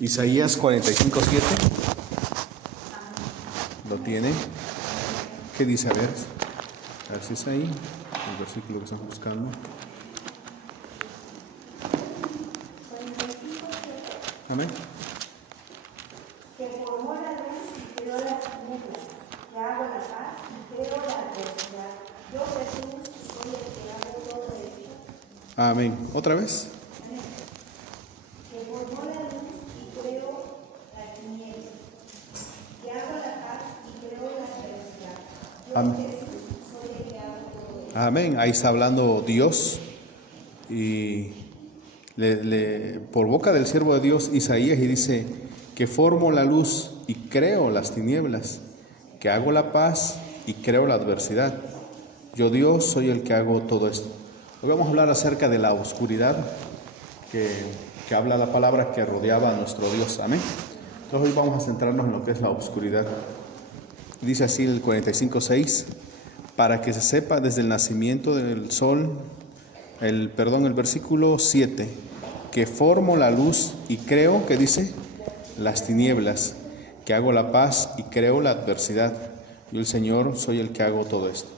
Isaías 45:7. ¿Lo tiene? ¿Qué dice? A ver si es ahí el versículo que estamos buscando. Amén. Que formó la luz y creó las tinieblas, que hago la paz y creo la adversidad. Yo, Jesús, soy el que hago todo esto. Amén. ¿Otra vez? Que formó la luz y creo las tinieblas, que hago la paz y creo la adversidad. Yo, Amén. Jesús, soy el que hago todo esto. Amén. Ahí está hablando Dios y por boca del siervo de Dios Isaías, y dice que formo la luz y creo las tinieblas, que hago la paz y creo la adversidad. Yo, Dios, soy el que hago todo esto. Hoy vamos a hablar acerca de la oscuridad que habla la palabra que rodeaba a nuestro Dios. Amén. Entonces hoy vamos a centrarnos en lo que es la oscuridad. Dice así el 45:6, para que se sepa desde el nacimiento del sol, el versículo 7, que formo la luz y creo, que dice, las tinieblas, que hago la paz y creo la adversidad. Yo, el Señor, soy el que hago todo esto.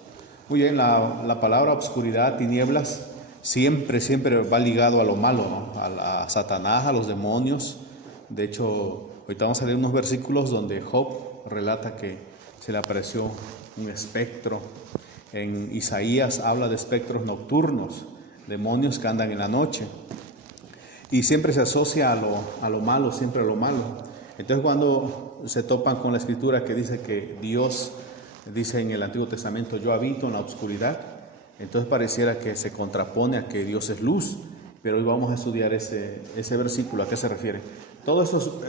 Muy bien, la palabra oscuridad, tinieblas, siempre va ligado a lo malo, ¿no? A Satanás, a los demonios. De hecho, ahorita vamos a leer unos versículos donde Job relata que se le apareció un espectro. En Isaías habla de espectros nocturnos, demonios que andan en la noche. Y siempre se asocia a lo malo, siempre a lo malo. Entonces cuando se topan con la escritura que dice que Dios, dice en el Antiguo Testamento, yo habito en la oscuridad, entonces pareciera que se contrapone a que Dios es luz. Pero hoy vamos a estudiar ese versículo. ¿A qué se refiere? Todos esos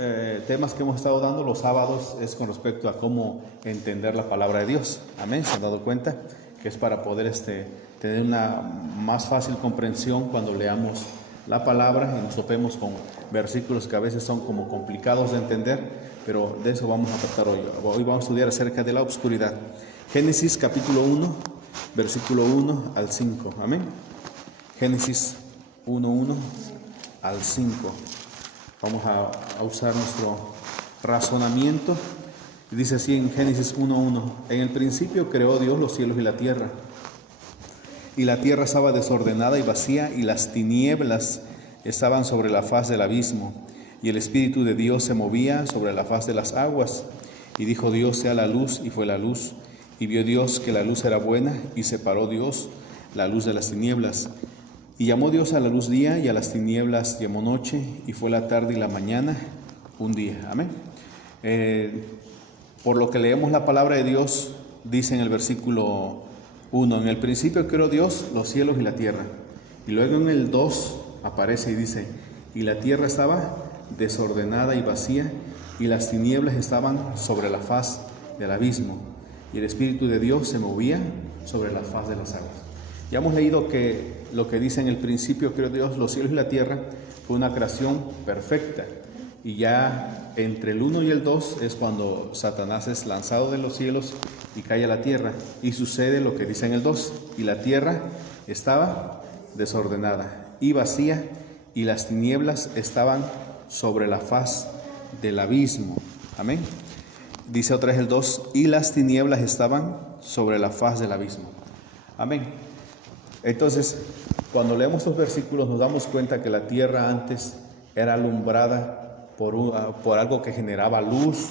temas que hemos estado dando los sábados es con respecto a cómo entender la palabra de Dios. Amén. ¿Se han dado cuenta? Que es para poder tener una más fácil comprensión cuando leamos la palabra y nos topemos con versículos que a veces son como complicados de entender, pero de eso vamos a tratar hoy. Hoy vamos a estudiar acerca de la oscuridad. Génesis capítulo 1, versículo 1 al 5. Amén. Génesis 1:1 al 5. Vamos a usar nuestro razonamiento. Dice así en Génesis 1:1: en el principio creó Dios los cielos y la tierra estaba desordenada y vacía, y las tinieblas estaban sobre la faz del abismo, y el Espíritu de Dios se movía sobre la faz de las aguas. Y dijo Dios, sea la luz, y fue la luz. Y vio Dios que la luz era buena, y separó Dios la luz de las tinieblas. Y llamó Dios a la luz día, y a las tinieblas llamó noche, y fue la tarde y la mañana un día. Amén. Por lo que leemos la palabra de Dios, dice en el versículo 1, en el principio creó Dios los cielos y la tierra. Y luego en el 2 aparece y dice, y la tierra estaba desordenada y vacía, y las tinieblas estaban sobre la faz del abismo, y el Espíritu de Dios se movía sobre la faz de las aguas. Ya hemos leído que lo que dice en el principio creó Dios los cielos y la tierra fue una creación perfecta. Y ya entre el 1 y el 2 es cuando Satanás es lanzado de los cielos y cae a la tierra. Y sucede lo que dice en el 2. Y la tierra estaba desordenada y vacía, y las tinieblas estaban sobre la faz del abismo. Amén. Dice otra vez el 2, y las tinieblas estaban sobre la faz del abismo. Amén. Entonces, cuando leemos estos versículos nos damos cuenta que la tierra antes era alumbrada por algo que generaba luz,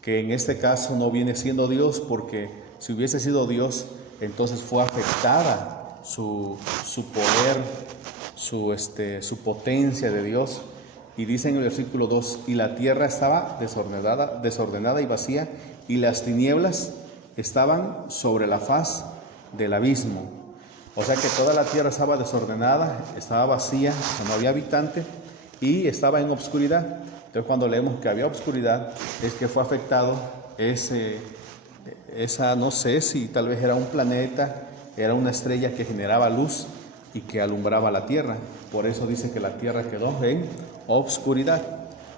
que en este caso no viene siendo Dios, porque si hubiese sido Dios, entonces fue afectada su poder, su potencia de Dios. Y dice en el versículo 2, y la tierra estaba desordenada y vacía, y las tinieblas estaban sobre la faz del abismo. O sea que toda la tierra estaba desordenada, estaba vacía, o sea, no había habitante, y estaba en obscuridad. Entonces cuando leemos que había obscuridad, es que fue afectado no sé si tal vez era un planeta, era una estrella que generaba luz y que alumbraba la tierra. Por eso dice que la tierra quedó en obscuridad.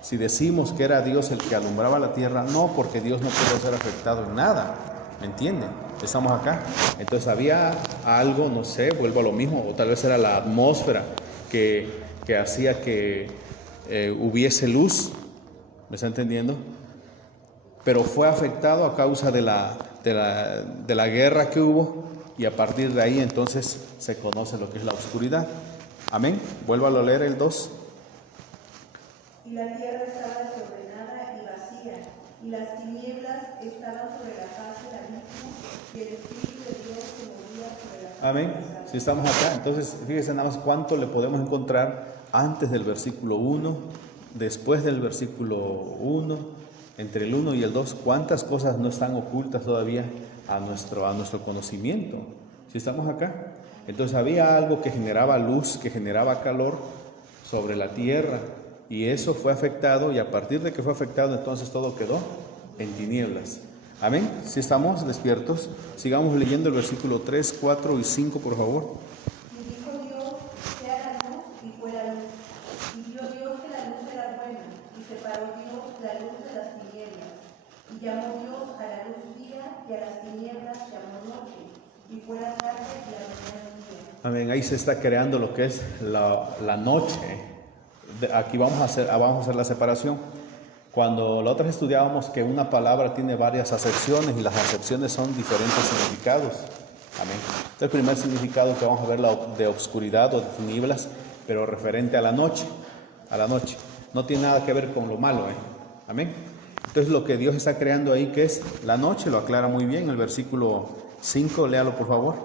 Si decimos que era Dios el que alumbraba la tierra, no, porque Dios no puede ser afectado en nada. ¿Me entienden? Estamos acá. Entonces había algo, no sé, vuelvo a lo mismo, o tal vez era la atmósfera que hacía que hubiese luz, ¿me está entendiendo? Pero fue afectado a causa de la guerra que hubo, y a partir de ahí entonces se conoce lo que es la oscuridad. Amén. Vuélvalo a leer el 2. Y la tierra estaba desordenada y vacía, y las tinieblas estaban sobre la faz del abismo, y el Espíritu de Dios se movía sobre la faz. Amén. Si estamos acá, entonces fíjese nada más cuánto le podemos encontrar antes del versículo 1, después del versículo 1, entre el 1 y el 2, cuántas cosas no están ocultas todavía a nuestro conocimiento. Si estamos acá, entonces había algo que generaba luz, que generaba calor sobre la tierra, y eso fue afectado, y a partir de que fue afectado, entonces todo quedó en tinieblas. Amén. Si estamos despiertos, sigamos leyendo el versículo 3, 4 y 5, por favor. Y dijo Dios, sea la luz, y fue la luz. Y vio Dios que la luz era buena, y separó Dios la luz de las tinieblas. Y llamó Dios a la luz día, y a las tinieblas llamó noche. Y fue la tarde y la mañana día. Amén. Ahí se está creando lo que es la noche. Aquí vamos a hacer la separación. Cuando la otra vez estudiábamos que una palabra tiene varias acepciones, y las acepciones son diferentes significados. Amén. Entonces, el primer significado que vamos a ver de obscuridad o de tinieblas, pero referente a la noche. A la noche. No tiene nada que ver con lo malo. Amén. Entonces, lo que Dios está creando ahí, que es la noche, lo aclara muy bien. El versículo 5, léalo por favor.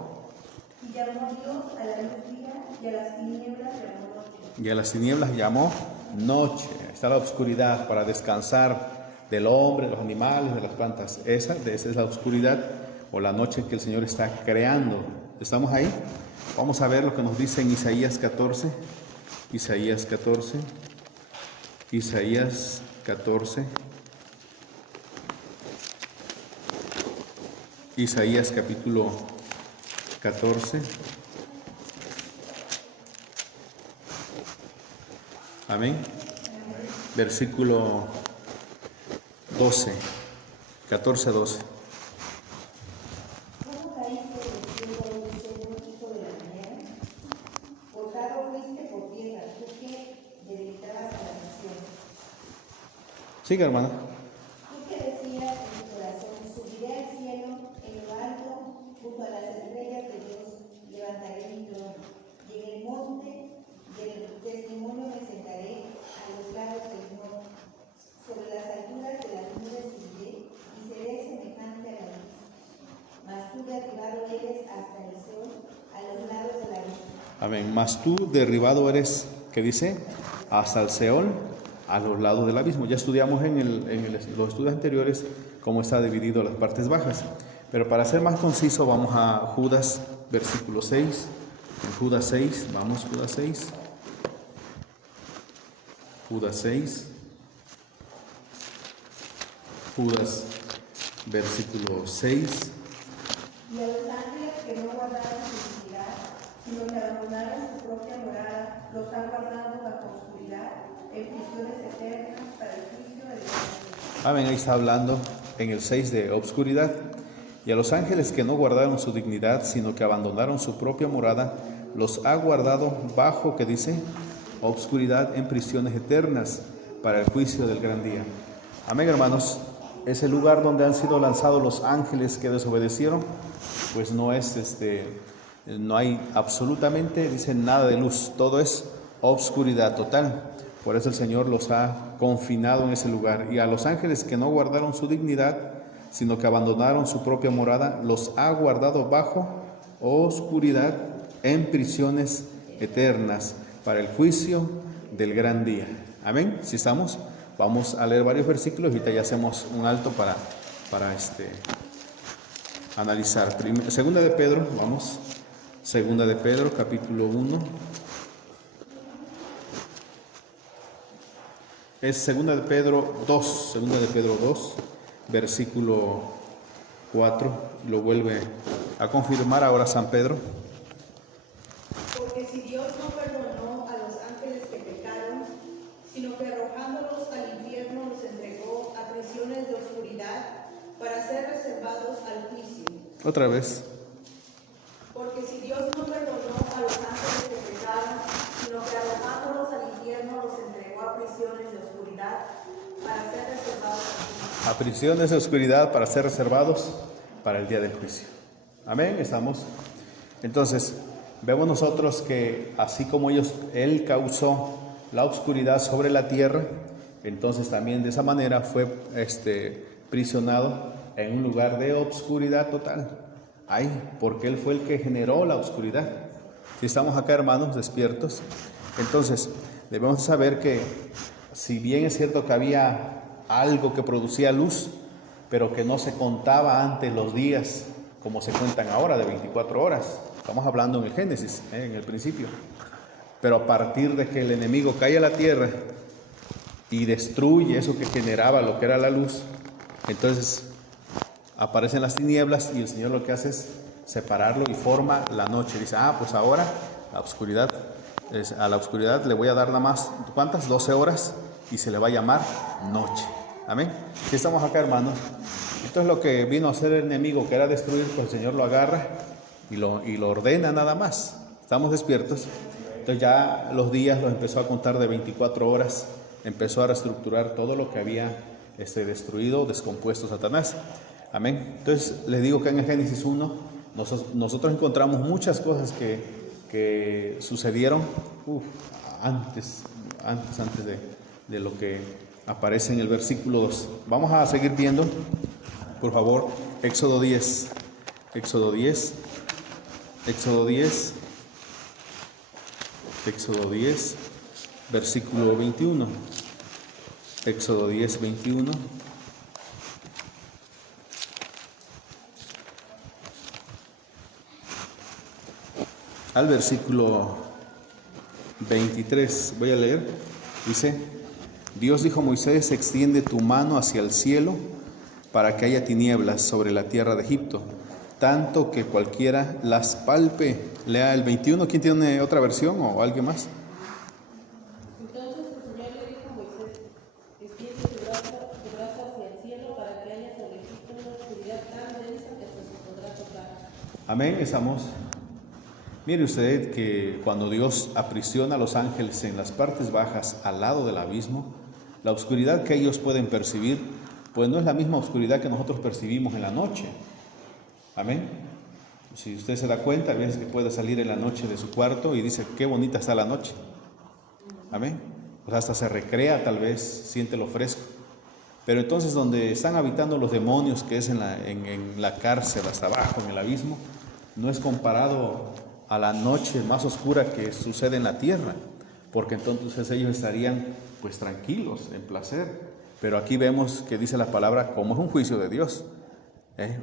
Y llamó Dios a la luz día, y a las tinieblas llamó noche. Y a las tinieblas llamó noche. Está la oscuridad para descansar del hombre, de los animales, de las plantas. Esa es la oscuridad o la noche que el Señor está creando. ¿Estamos ahí? Vamos a ver lo que nos dice en Isaías 14. Isaías 14. Isaías 14. Isaías capítulo 14. Amén. Versículo 12. 14, 12. ¿Cómo caíste del cielo, Señor, hijo de la mañana? Cortado fuiste por tierra, tú que debilitabas a la nación. Siga, hermana. Tú que decías en tu corazón, subiré al cielo, en lo alto, junto a las estrellas de Dios, levantaré mi trono. Y en el monte del testimonio me sentaré a los lados del monte. Sobre las alturas de las nubes subiré y seré semejante a la luz. Mas tú derribado eres hasta el sol, a los lados del abismo. Amén. Mas tú derribado eres, ¿qué dice? Hasta el Seol, a los lados del abismo. Ya estudiamos en los estudios anteriores cómo está dividido las partes bajas. Pero para ser más conciso, vamos a Judas, versículo 6. En Judas 6, vamos, Judas 6. Judas 6. Judas, versículo 6. Y a los ángeles que no guardaron su dignidad, sino que abandonaron su propia morada, los han guardado bajo oscuridad, en prisiones eternas para el juicio del día. Amén. Ahí está hablando en el 6 de obscuridad. Y a los ángeles que no guardaron su dignidad, sino que abandonaron su propia morada, los ha guardado bajo, ¿qué dice? Obscuridad, en prisiones eternas para el juicio del gran día. Amén, hermanos. Ese lugar donde han sido lanzados los ángeles que desobedecieron, pues no hay absolutamente, dice, nada de luz, todo es obscuridad total. Por eso el Señor los ha confinado en ese lugar. Y a los ángeles que no guardaron su dignidad, sino que abandonaron su propia morada, los ha guardado bajo oscuridad en prisiones eternas para el juicio del gran día. Amén. Si estamos, vamos a leer varios versículos y ahorita ya hacemos un alto para analizar. Segunda de Pedro, vamos. Segunda de Pedro, capítulo 1. Es Segunda de Pedro 2, Segunda de Pedro 2, versículo 4. Lo vuelve a confirmar ahora San Pedro. Porque si Dios no perdonó a los ángeles que pecaron, sino que arrojándolos al infierno los entregó a prisiones de oscuridad para ser reservados al juicio. Otra vez. Porque si Dios no perdonó a los ángeles que pecaron, sino que arrojándolos al infierno los entregó a prisiones prisiones de oscuridad para ser reservados a prisiones de oscuridad para ser reservados para el día del juicio. Amén, estamos. Entonces, vemos nosotros que así como Él causó la oscuridad sobre la tierra, entonces también de esa manera fue prisionado en un lugar de oscuridad total. Ahí, porque Él fue el que generó la oscuridad. Si estamos acá, hermanos, despiertos, entonces debemos saber que si bien es cierto que había algo que producía luz, pero que no se contaba antes los días como se cuentan ahora de 24 horas. Estamos hablando en el Génesis, en el principio. Pero a partir de que el enemigo cae a la tierra y destruye eso que generaba lo que era la luz, entonces aparecen las tinieblas y el Señor lo que hace es separarlo y forma la noche. Dice, pues ahora la oscuridad, a la oscuridad le voy a dar nada más, ¿cuántas? 12 horas y se le va a llamar noche. Amén. Si estamos acá, hermanos, esto es lo que vino a hacer el enemigo, que era destruir, pues el Señor lo agarra y lo ordena nada más. Estamos despiertos. Entonces ya los días los empezó a contar de 24 horas, empezó a reestructurar todo lo que había destruido, descompuesto Satanás. Amén. Entonces les digo que en el Génesis 1 nosotros encontramos muchas cosas que sucedieron antes de lo que aparece en el versículo 2. Vamos a seguir viendo, por favor, Éxodo 10, versículo 21. Éxodo 10, 21. Al versículo 23, voy a leer, dice: Dios dijo a Moisés, extiende tu mano hacia el cielo para que haya tinieblas sobre la tierra de Egipto, tanto que cualquiera las palpe. Lea el 21, ¿quién tiene otra versión o alguien más? Entonces el Señor le dijo a Moisés, extiende tu brazo hacia el cielo para que haya sobre Egipto una oscuridad tan densa que hasta se podrá tocar. Amén, estamos. Mire usted que cuando Dios aprisiona a los ángeles en las partes bajas al lado del abismo, la oscuridad que ellos pueden percibir, pues no es la misma oscuridad que nosotros percibimos en la noche. Amén. Si usted se da cuenta, a veces que puede salir en la noche de su cuarto y dice, qué bonita está la noche. Amén. Pues hasta se recrea, tal vez, siente lo fresco. Pero entonces donde están habitando los demonios, que es en la cárcel, hasta abajo, en el abismo, no es comparado a la noche más oscura que sucede en la tierra, porque entonces ellos estarían pues tranquilos, en placer. Pero aquí vemos que dice la palabra como es un juicio de Dios,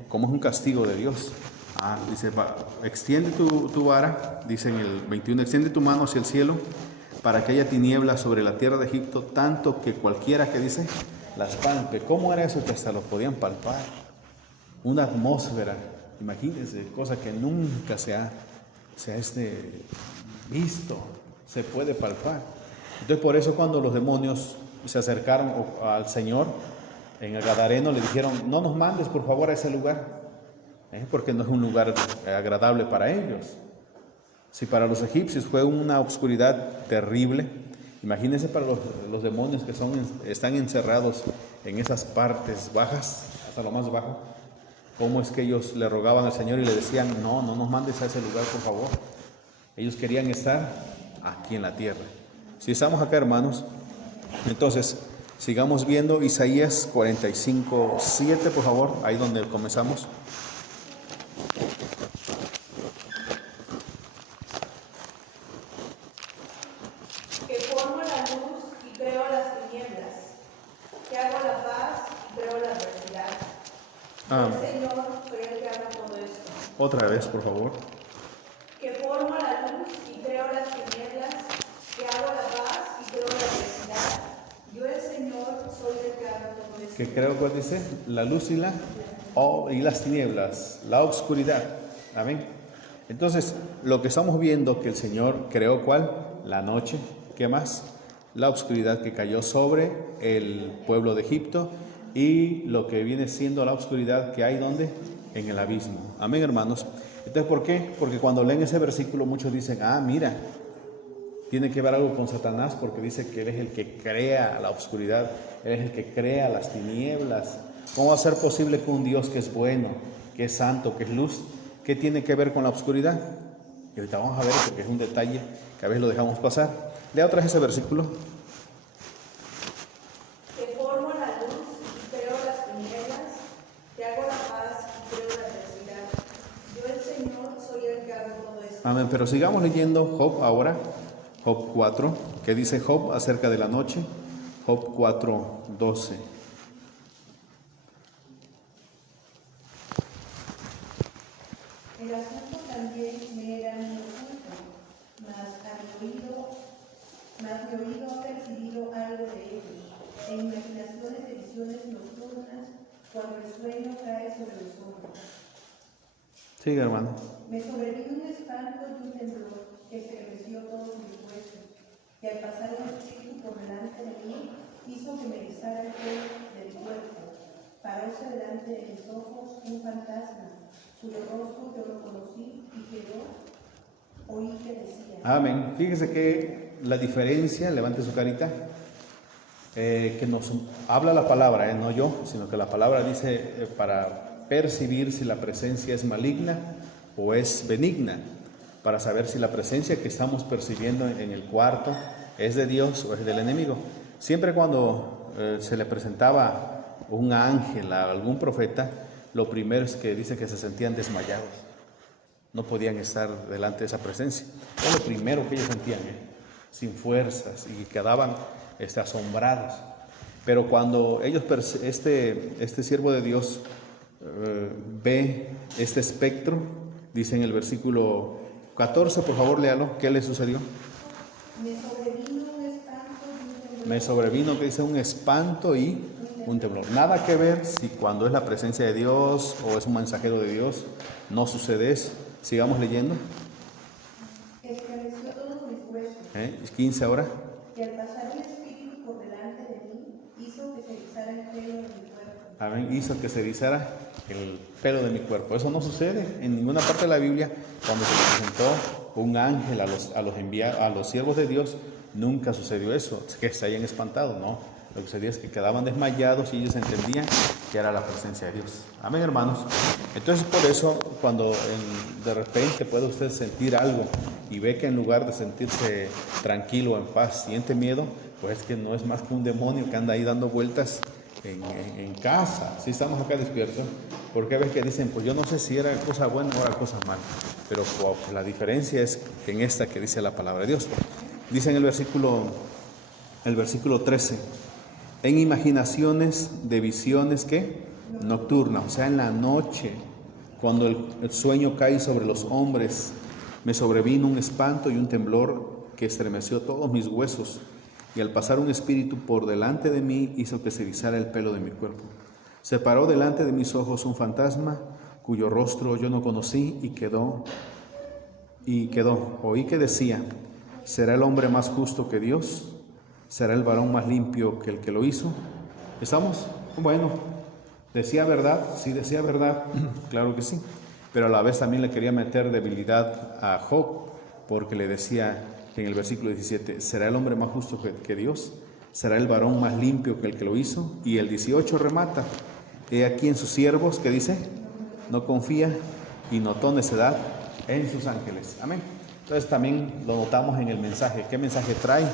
como es un castigo de Dios. Dice, extiende tu vara, dice en el 21, extiende tu mano hacia el cielo para que haya tinieblas sobre la tierra de Egipto, tanto que cualquiera que dice las palpe. ¿Cómo era eso que hasta lo podían palpar? Una atmósfera, imagínense, cosa que nunca se ha visto, se puede palpar. Entonces por eso cuando los demonios se acercaron al Señor en el Gadareno, le dijeron, no nos mandes por favor a ese lugar, porque no es un lugar agradable para ellos. Si para los egipcios fue una oscuridad terrible, imagínense para los demonios que están encerrados en esas partes bajas, hasta lo más bajo. ¿Cómo es que ellos le rogaban al Señor y le decían, no nos mandes a ese lugar, por favor? Ellos querían estar aquí en la tierra. Si estamos acá, hermanos, entonces sigamos viendo Isaías 45:7, por favor, ahí donde comenzamos. Que formo la luz y creo las tinieblas, que hago la paz y creo la adversidad. Yo, Señor, soy el que hago todo esto. Otra vez, por favor. Que formo la luz y creo las tinieblas, que hago la paz y creo la adversidad. Yo, el Señor, soy el que hago todo esto. Que creo que dice la luz y las tinieblas, la oscuridad. Amén. Entonces, lo que estamos viendo que el Señor creó, ¿cuál? La noche. ¿Qué más? La oscuridad que cayó sobre el pueblo de Egipto y lo que viene siendo la oscuridad que hay, ¿dónde? En el abismo. Amén, hermanos. Entonces, ¿por qué? Porque cuando leen ese versículo muchos dicen, mira, Tiene que ver algo con Satanás porque dice que él es el que crea la oscuridad, él es el que crea las tinieblas. ¿Cómo va a ser posible que un Dios que es bueno, que es santo, que es luz, qué tiene que ver con la oscuridad? Y ahorita vamos a ver porque es un detalle que a veces lo dejamos pasar. Lea otra vez ese versículo. Que formo la luz y creo las tinieblas, que hago la paz y creo la adversidad. Yo el Señor soy el que hago todo esto. Amén, pero sigamos leyendo Job ahora, Job 4, ¿qué dice Job acerca de la noche? Job 4, 12. El asunto también me era muy oculto, mas mi oído ha percibido algo de ello, en imaginaciones de visiones nocturnas, cuando el sueño cae sobre los hombros. Sigue, hermano. Me sobrevino un espanto y un temblor que estremeció todos mis huesos, que al pasar un espíritu por delante de mí, hizo que me erizara el pelo de mi cuerpo. Paróse delante de mis ojos un fantasma, cuyo rostro yo lo conocí y oí que decía. Amén. Fíjese que la diferencia, levante su carita, que nos habla la palabra, no yo, sino que la palabra dice para percibir si la presencia es maligna o es benigna, para saber si la presencia que estamos percibiendo en el cuarto es de Dios o es del enemigo. Siempre cuando se le presentaba un ángel a algún profeta, lo primero es que dice que se sentían desmayados, no podían estar delante de esa presencia. Es lo primero que ellos sentían, sin fuerzas, y quedaban asombrados. Pero cuando ellos, este siervo de Dios ve este espectro, dice en el versículo 14, por favor léalo, ¿qué le sucedió? Me sobrevino un espanto y un temblor. Me sobrevino, que dice, un espanto y un temblor. Nada que ver si cuando es la presencia de Dios o es un mensajero de Dios, no sucede eso. Sigamos leyendo. Estremeció todos mis huesos. 15 ahora. Y al pasar un espíritu por delante de mí, hizo que se erizara el pelo de mi cuerpo. Amén. Hizo que se erizara el pelo de mi cuerpo. Eso no sucede en ninguna parte de la Biblia. Cuando se presentó un ángel a los siervos de Dios, nunca sucedió eso, que se hayan espantado, no. Lo que sucedía es que quedaban desmayados y ellos entendían que era la presencia de Dios. Amén, hermanos. Entonces, por eso, cuando de repente puede usted sentir algo y ve que en lugar de sentirse tranquilo, en paz, siente miedo, pues es que no es más que un demonio que anda ahí dando vueltas en casa. Si estamos acá despiertos, porque a veces que dicen, pues yo no sé si era cosa buena o era cosa mala, pero pues, la diferencia es en esta que dice la palabra de Dios. Dice en el versículo 13, en imaginaciones de visiones que nocturnas, o sea, en la noche, cuando el sueño cae sobre los hombres, me sobrevino un espanto y un temblor que estremeció todos mis huesos, y al pasar un espíritu por delante de mí hizo que se erizara el pelo de mi cuerpo. Se paró delante de mis ojos un fantasma cuyo rostro yo no conocí y quedó. Oí que decía, ¿será el hombre más justo que Dios? ¿Será el varón más limpio que el que lo hizo? ¿Estamos? Bueno, ¿decía verdad? Sí, decía verdad, claro que sí. Pero a la vez también le quería meter debilidad a Job, porque le decía en el versículo 17, ¿será el hombre más justo que Dios? ¿Será el varón más limpio que el que lo hizo? Y el 18 remata, he aquí en sus siervos, ¿qué dice? No confía y notó necedad en sus ángeles. Amén. Entonces también lo notamos en el mensaje. ¿Qué mensaje trae?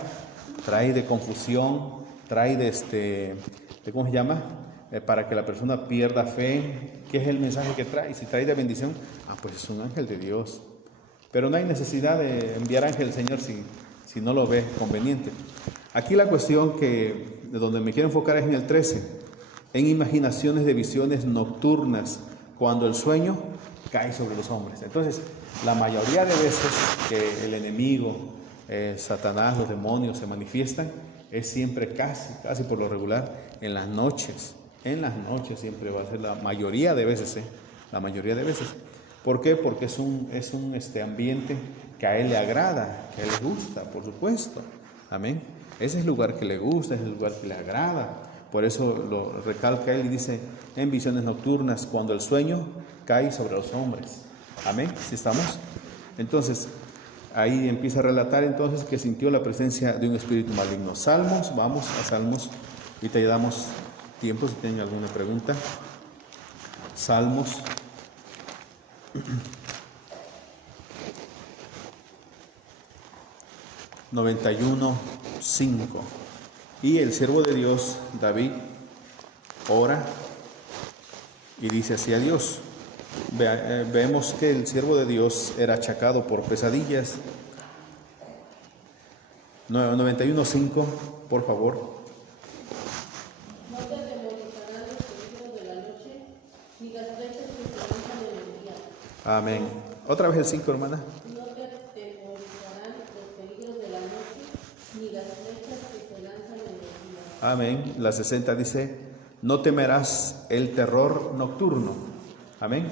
Trae de confusión, trae de ¿cómo se llama? Para que la persona pierda fe. ¿Qué es el mensaje que trae? Si trae de bendición, pues es un ángel de Dios. Pero no hay necesidad de enviar ángel al Señor si no lo ve conveniente. Aquí la cuestión de donde me quiero enfocar es en el 13. En imaginaciones de visiones nocturnas, cuando el sueño cae sobre los hombres. Entonces, la mayoría de veces que el enemigo, Satanás, los demonios se manifiestan, es siempre casi por lo regular en las noches. En las noches siempre va a ser la mayoría de veces, la mayoría de veces. ¿Por qué? Porque es un ambiente que a él le agrada, que a él le gusta, por supuesto. Amén. Ese es el lugar que le gusta, es el lugar que le agrada. Por eso lo recalca él y dice, en visiones nocturnas, cuando el sueño cae sobre los hombres. Amén. ¿Sí estamos? Entonces, ahí empieza a relatar entonces que sintió la presencia de un espíritu maligno. Salmos, vamos a Salmos. Ahorita ya damos tiempo si tienen alguna pregunta. Salmos. (91:5). Y el siervo de Dios, David, ora y dice así a Dios. Vemos que el siervo de Dios era achacado por pesadillas. 91:5, por favor. No te atemorizarán los peligros de la noche, ni las flechas que se lanzan en el día. Amén. Otra vez el 5, hermana. No te atemorizarán los peligros de la noche, ni las flechas que se lanzan en el día. Amén. La 60 dice, no temerás el terror nocturno. Amén.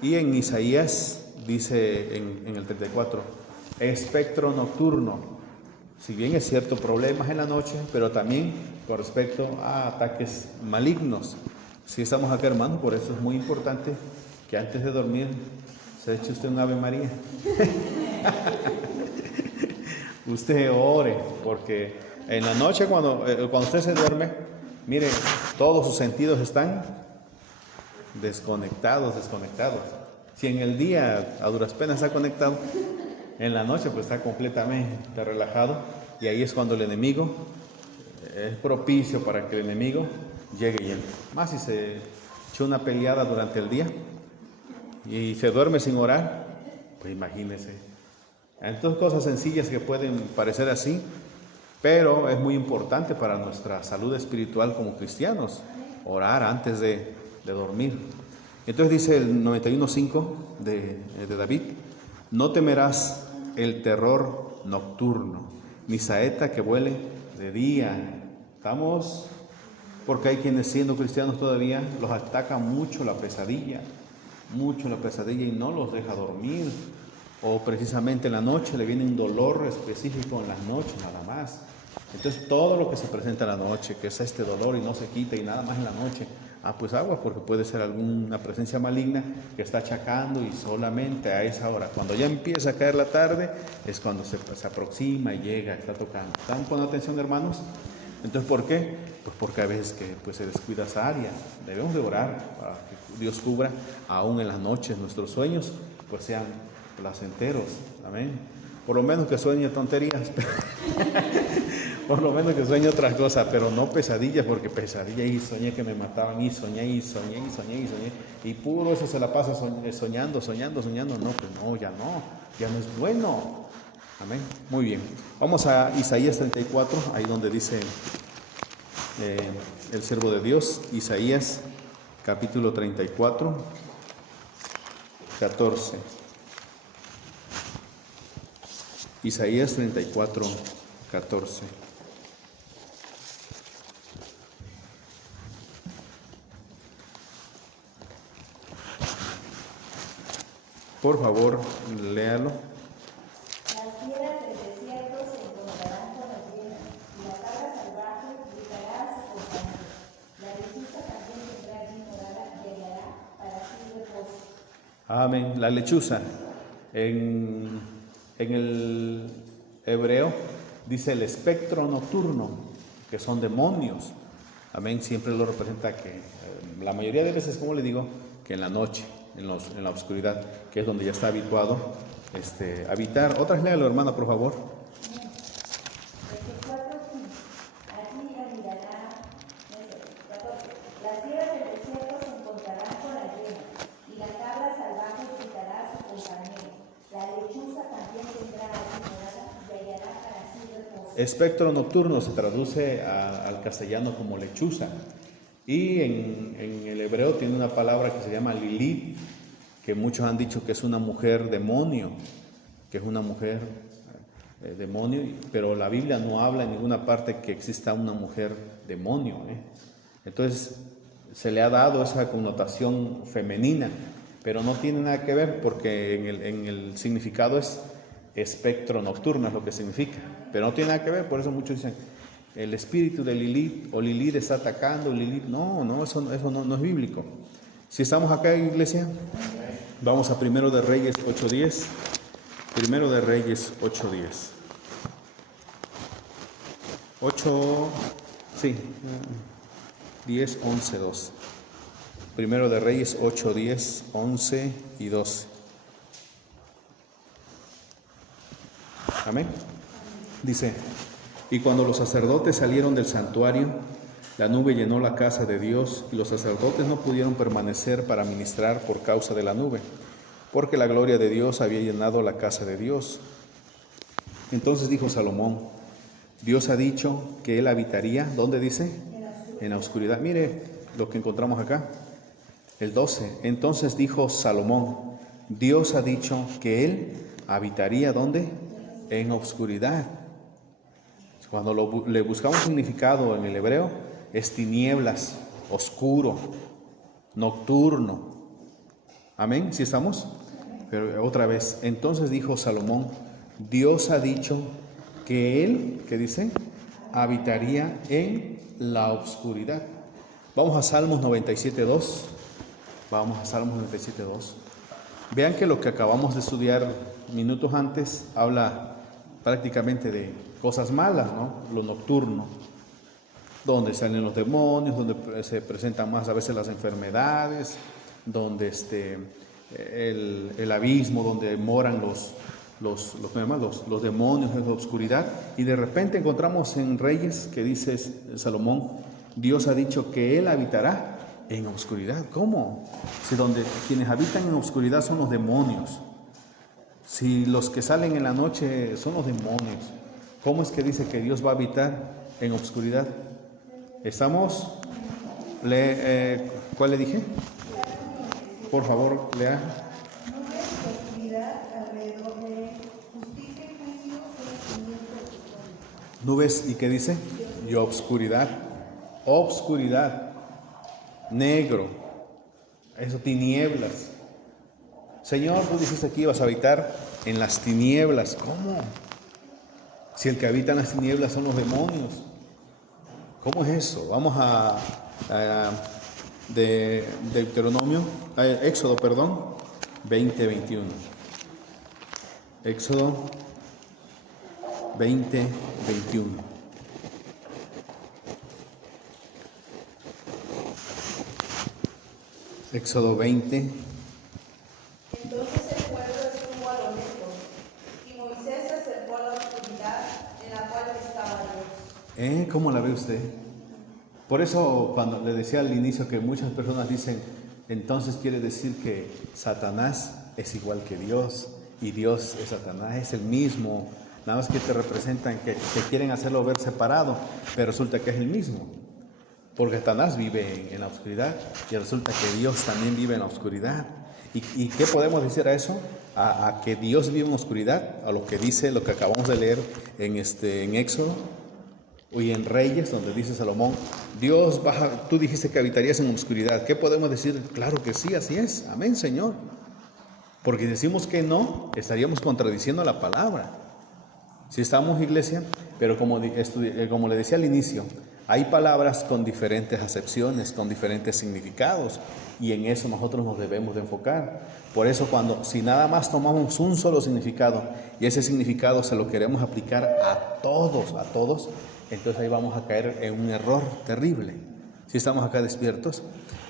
Y en Isaías dice en el 34, espectro nocturno. Si bien es cierto, problemas en la noche, pero también con respecto a ataques malignos. Si estamos acá, hermanos, por eso es muy importante que antes de dormir se eche usted un Ave María. Usted ore, porque en la noche cuando usted se duerme, mire, todos sus sentidos están desconectados. Si en el día a duras penas está conectado, en la noche pues está completamente relajado, y ahí es cuando el enemigo es propicio para que el enemigo llegue y entre. Más si se echó una peleada durante el día y se duerme sin orar, pues imagínese. Entonces, cosas sencillas que pueden parecer así, pero es muy importante para nuestra salud espiritual como cristianos, orar antes de dormir. Entonces dice el 91:5 de David, no temerás el terror nocturno, ni saeta que vuele de día. Estamos, porque hay quienes siendo cristianos todavía los ataca mucho la pesadilla y no los deja dormir. O precisamente en la noche le viene un dolor específico en las noches nada más. Entonces todo lo que se presenta en la noche, que es este dolor y no se quita y nada más en la noche, pues agua, porque puede ser alguna presencia maligna que está achacando, y solamente a esa hora, cuando ya empieza a caer la tarde, es cuando se aproxima y llega, está tocando. ¿Están poniendo atención, hermanos? Entonces, ¿por qué? Pues porque a veces que se descuida esa área. Debemos de orar para que Dios cubra aún en las noches nuestros sueños, pues sean placenteros. Amén. Por lo menos que sueñe tonterías. Por lo menos que sueñe otras cosas, pero no pesadillas, porque pesadilla y soñé que me mataban y soñé. Y puro eso se la pasa soñando. No, pues no, ya no es bueno. Amén. Muy bien. Vamos a Isaías 34, ahí donde dice el siervo de Dios. Isaías capítulo 34, 14. Isaías 34, 14. Por favor, léalo. Las fieras del desierto se encontrarán con las hienas, y la cabra salvaje gritará a su compañero. La lechuza también tendrá allí morada y hallará para sí reposo. Amén. La lechuza. En el hebreo dice el espectro nocturno, que son demonios. Amén. Siempre lo representa que la mayoría de veces, como le digo, que en la noche, en la oscuridad, que es donde ya está habituado habitar. Otras léalo, hermana, por favor. 24, allí habitará, 14. Las fieras del desierto se encontrarán con las hienas, y la cabra salvaje gritará a su compañero. La lechuza también tendrá allí morada y hallará para sí reposo. Espectro nocturno se traduce al castellano como lechuza. Y en el hebreo tiene una palabra que se llama Lilith, que muchos han dicho que es una mujer demonio, pero la Biblia no habla en ninguna parte que exista una mujer demonio. Entonces se le ha dado esa connotación femenina, pero no tiene nada que ver, porque en el significado es espectro nocturno, es lo que significa, pero no tiene nada que ver. Por eso muchos dicen, el espíritu de Lilith, o Lilith está atacando, Lilith. No, eso no es bíblico. Si estamos acá, iglesia, vamos a 1 de Reyes 8:10. Primero de Reyes 8:10. 8, sí, 10, 11, 12. Primero de Reyes 8, 10, 11 y 12. Amén. Dice, y cuando los sacerdotes salieron del santuario, la nube llenó la casa de Dios y los sacerdotes no pudieron permanecer para ministrar por causa de la nube, porque la gloria de Dios había llenado la casa de Dios. Entonces dijo Salomón, Dios ha dicho que Él habitaría, ¿dónde dice? En la oscuridad. Mire lo que encontramos acá, el 12. Entonces dijo Salomón, Dios ha dicho que Él habitaría, ¿dónde? En oscuridad. Cuando le buscamos significado en el hebreo, es tinieblas, oscuro, nocturno. Amén, ¿sí estamos? Pero otra vez, entonces dijo Salomón, Dios ha dicho que Él, ¿qué dice? Habitaría en la oscuridad. Vamos a Salmos 97:2. Vamos a Salmos 97:2. Vean que lo que acabamos de estudiar minutos antes habla prácticamente de cosas malas, ¿no? Lo nocturno, donde salen los demonios, donde se presentan más a veces las enfermedades, donde el abismo, donde moran los demonios en la oscuridad. Y de repente encontramos en Reyes que dice Salomón, Dios ha dicho que Él habitará en oscuridad. ¿Cómo? Si donde quienes habitan en oscuridad son los demonios, si los que salen en la noche son los demonios, ¿cómo es que dice que Dios va a habitar en oscuridad? ¿Estamos? ¿Cuál le dije? Por favor, lea. Nubes de oscuridad alrededor de él, justicia y juicio conocimiento de su trono. Nubes, ¿y qué dice? Y obscuridad. Obscuridad. Negro. Eso, tinieblas. Señor, tú dijiste que ibas a habitar en las tinieblas. ¿Cómo? Si el que habita en las tinieblas son los demonios. ¿Cómo es eso? Vamos a Éxodo 20:21. Éxodo 20:21. Éxodo 20. Entonces el pueblo estuvo a lo lejos, y Moisés se acercó a la oscuridad en la cual estaba Dios. ¿Cómo la ve usted? Por eso cuando le decía al inicio que muchas personas dicen, entonces quiere decir que Satanás es igual que Dios y Dios es Satanás, es el mismo, nada más que te representan que quieren hacerlo ver separado, pero resulta que es el mismo, porque Satanás vive en la oscuridad y resulta que Dios también vive en la oscuridad. ¿Y qué podemos decir a eso? A que Dios vive en la oscuridad, a lo que dice, lo que acabamos de leer en Éxodo. Y en Reyes, donde dice Salomón, Dios baja, tú dijiste que habitarías en oscuridad. ¿Qué podemos decir? Claro que sí, así es. Amén, Señor. Porque si decimos que no, estaríamos contradiciendo la palabra. Si estamos, iglesia, pero como le decía al inicio, hay palabras con diferentes acepciones, con diferentes significados, y en eso nosotros nos debemos de enfocar. Por eso si nada más tomamos un solo significado, y ese significado se lo queremos aplicar a todos, entonces ahí vamos a caer en un error terrible. Si estamos acá despiertos,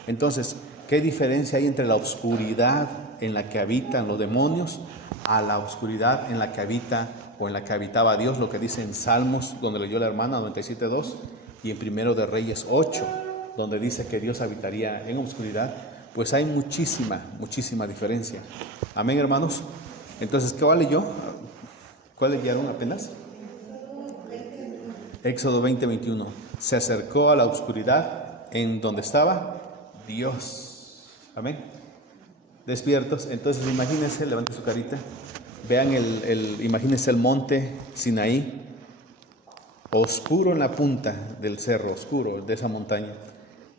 entonces, ¿qué diferencia hay entre la oscuridad en la que habitan los demonios a la oscuridad en la que habita o en la que habitaba Dios? Lo que dice en Salmos, donde leyó la hermana, 97:2, y en Primero de Reyes 8, donde dice que Dios habitaría en oscuridad. Pues hay muchísima diferencia. Amén, hermanos. Entonces, ¿qué vale yo? ¿Cuál leyeron apenas? Éxodo 20:21. Se acercó a la oscuridad en donde estaba Dios. Amén. Despiertos. Entonces imagínense, levanten su carita. Vean imagínense el monte Sinaí, oscuro en la punta del cerro, oscuro de esa montaña.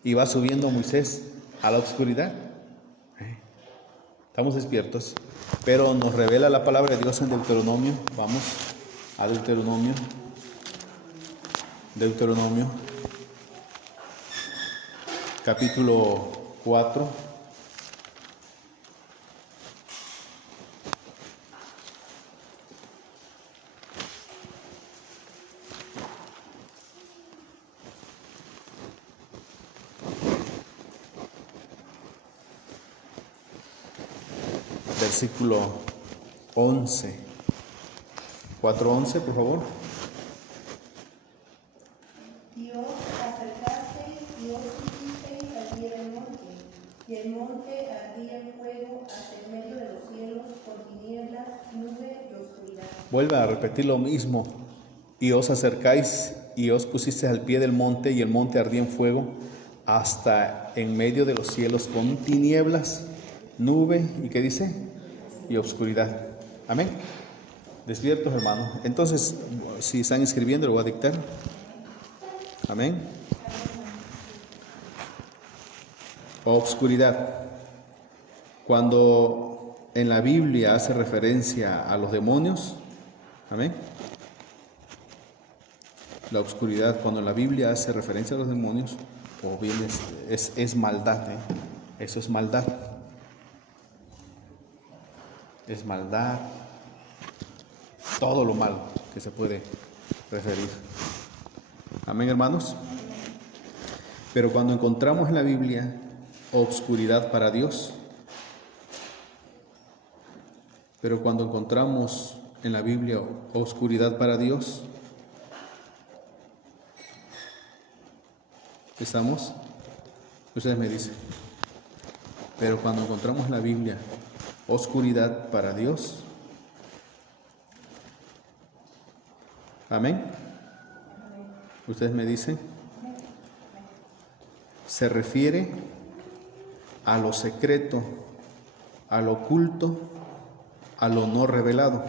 Y va subiendo Moisés a la oscuridad. Estamos despiertos. Pero nos revela la palabra de Dios en Deuteronomio. Vamos a Deuteronomio. Capítulo 4. versículo 11. 4:11, por favor. Y os acercasteis y os pusisteis al pie del monte, y el monte ardía en fuego hasta el medio de los cielos, con tinieblas, nube y oscuridad. Vuelve a repetir lo mismo. Y os acercáis y os pusisteis al pie del monte, y el monte ardía en fuego hasta en medio de los cielos, con tinieblas, nube, ¿y qué dice? Y oscuridad. Amén. Despiertos, hermanos. Entonces, si están escribiendo, lo voy a dictar. Amén. Obscuridad. Cuando en la Biblia hace referencia a los demonios, amén. La oscuridad, cuando la Biblia hace referencia a los demonios, o bien es maldad, eso es maldad. Es maldad, todo lo malo que se puede referir. Amén, hermanos. Pero cuando encontramos en la Biblia obscuridad para Dios, pero cuando encontramos en la Biblia oscuridad para Dios, ¿estamos? Ustedes me dicen. Pero cuando encontramos en la Biblia oscuridad para Dios, amén. Ustedes me dicen. Se refiere a lo secreto, a lo oculto, a lo no revelado.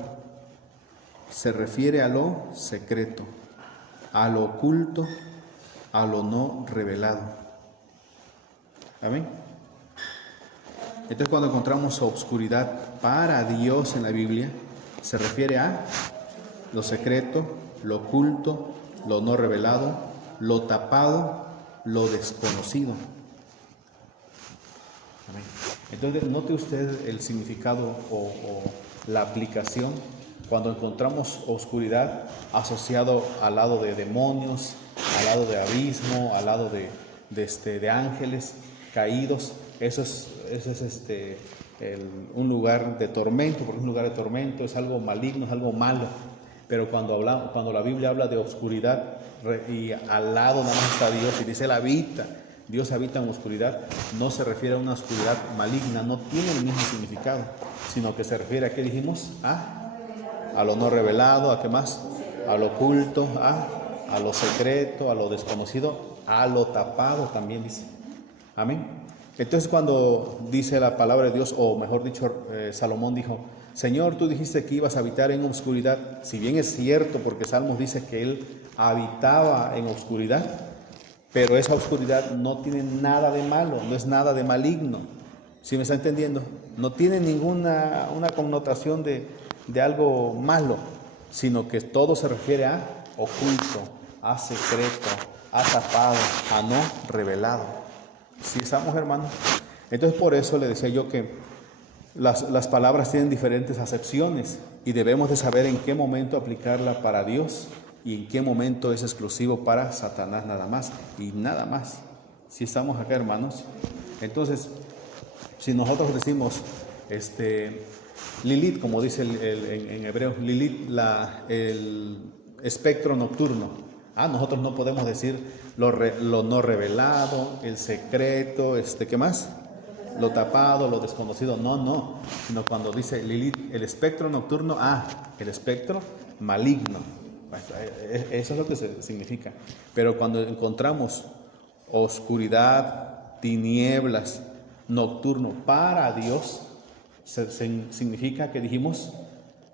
Se refiere a lo secreto, a lo oculto, a lo no revelado. Amén. Entonces, cuando encontramos obscuridad para Dios en la Biblia, se refiere a lo secreto, lo oculto, lo no revelado, lo tapado, lo desconocido. Amén. Entonces, note usted el significado o la aplicación cuando encontramos oscuridad asociado al lado de demonios, al lado de abismo, al lado de ángeles caídos. Eso es un lugar de tormento, porque es un lugar de tormento, es algo maligno, es algo malo. Pero cuando la Biblia habla de oscuridad y al lado nada más está Dios y dice Él habita, Dios habita en oscuridad, no se refiere a una oscuridad maligna, no tiene el mismo significado, sino que se refiere a, ¿qué dijimos? A lo no revelado, ¿a qué más? A lo oculto, a lo secreto, a lo desconocido, a lo tapado también dice. Amén. Entonces, cuando dice la palabra de Dios, o mejor dicho, Salomón dijo, Señor, tú dijiste que ibas a habitar en oscuridad. Si bien es cierto, porque Salmos dice que él habitaba en oscuridad, pero esa oscuridad no tiene nada de malo, no es nada de maligno. ¿Sí me está entendiendo? No tiene ninguna connotación de algo malo, sino que todo se refiere a oculto, a secreto, a tapado, a no revelado. ¿Sí estamos, hermanos? Entonces, por eso le decía yo que las palabras tienen diferentes acepciones y debemos de saber en qué momento aplicarla para Dios y en qué momento es exclusivo para Satanás nada más y nada más. ¿Sí estamos acá, hermanos? Entonces, si nosotros decimos Lilith, como dice en hebreo, Lilith, el espectro nocturno. Nosotros no podemos decir lo no revelado, el secreto, ¿qué más? Lo tapado, lo desconocido, no, sino cuando dice Lilith, el espectro nocturno, el espectro maligno, eso es lo que significa. Pero cuando encontramos oscuridad, tinieblas, nocturno para Dios, significa que dijimos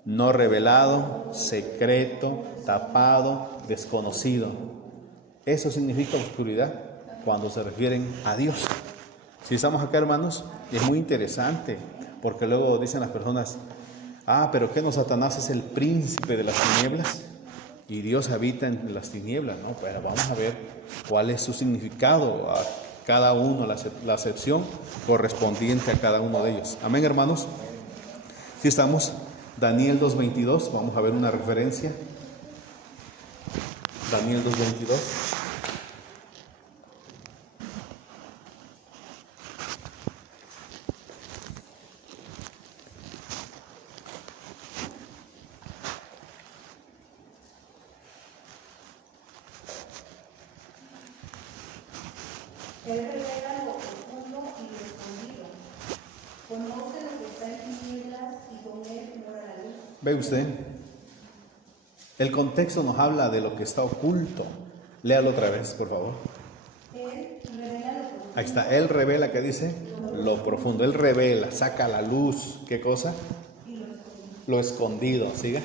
no revelado, secreto, tapado, desconocido. Eso significa oscuridad cuando se refieren a Dios. Si estamos acá, hermanos, es muy interesante, porque luego dicen las personas, pero ¿qué no? Satanás es el príncipe de las tinieblas y Dios habita en las tinieblas, ¿no? Pero vamos a ver cuál es su significado a cada uno, la acepción correspondiente a cada uno de ellos. Amén, hermanos. Si estamos, Daniel 2:22, vamos a ver una referencia. Daniel 2:22. Él revela lo profundo y lo escondido. Conoce lo que está en tinieblas y con él mora la luz. ¿Ve usted? El contexto nos habla de lo que está oculto. Léalo otra vez, por favor. Él revela lo profundo. Ahí está. Él revela, ¿qué dice? Lo profundo. Él revela, saca a la luz. ¿Qué cosa? Y lo escondido. Lo escondido. Siga.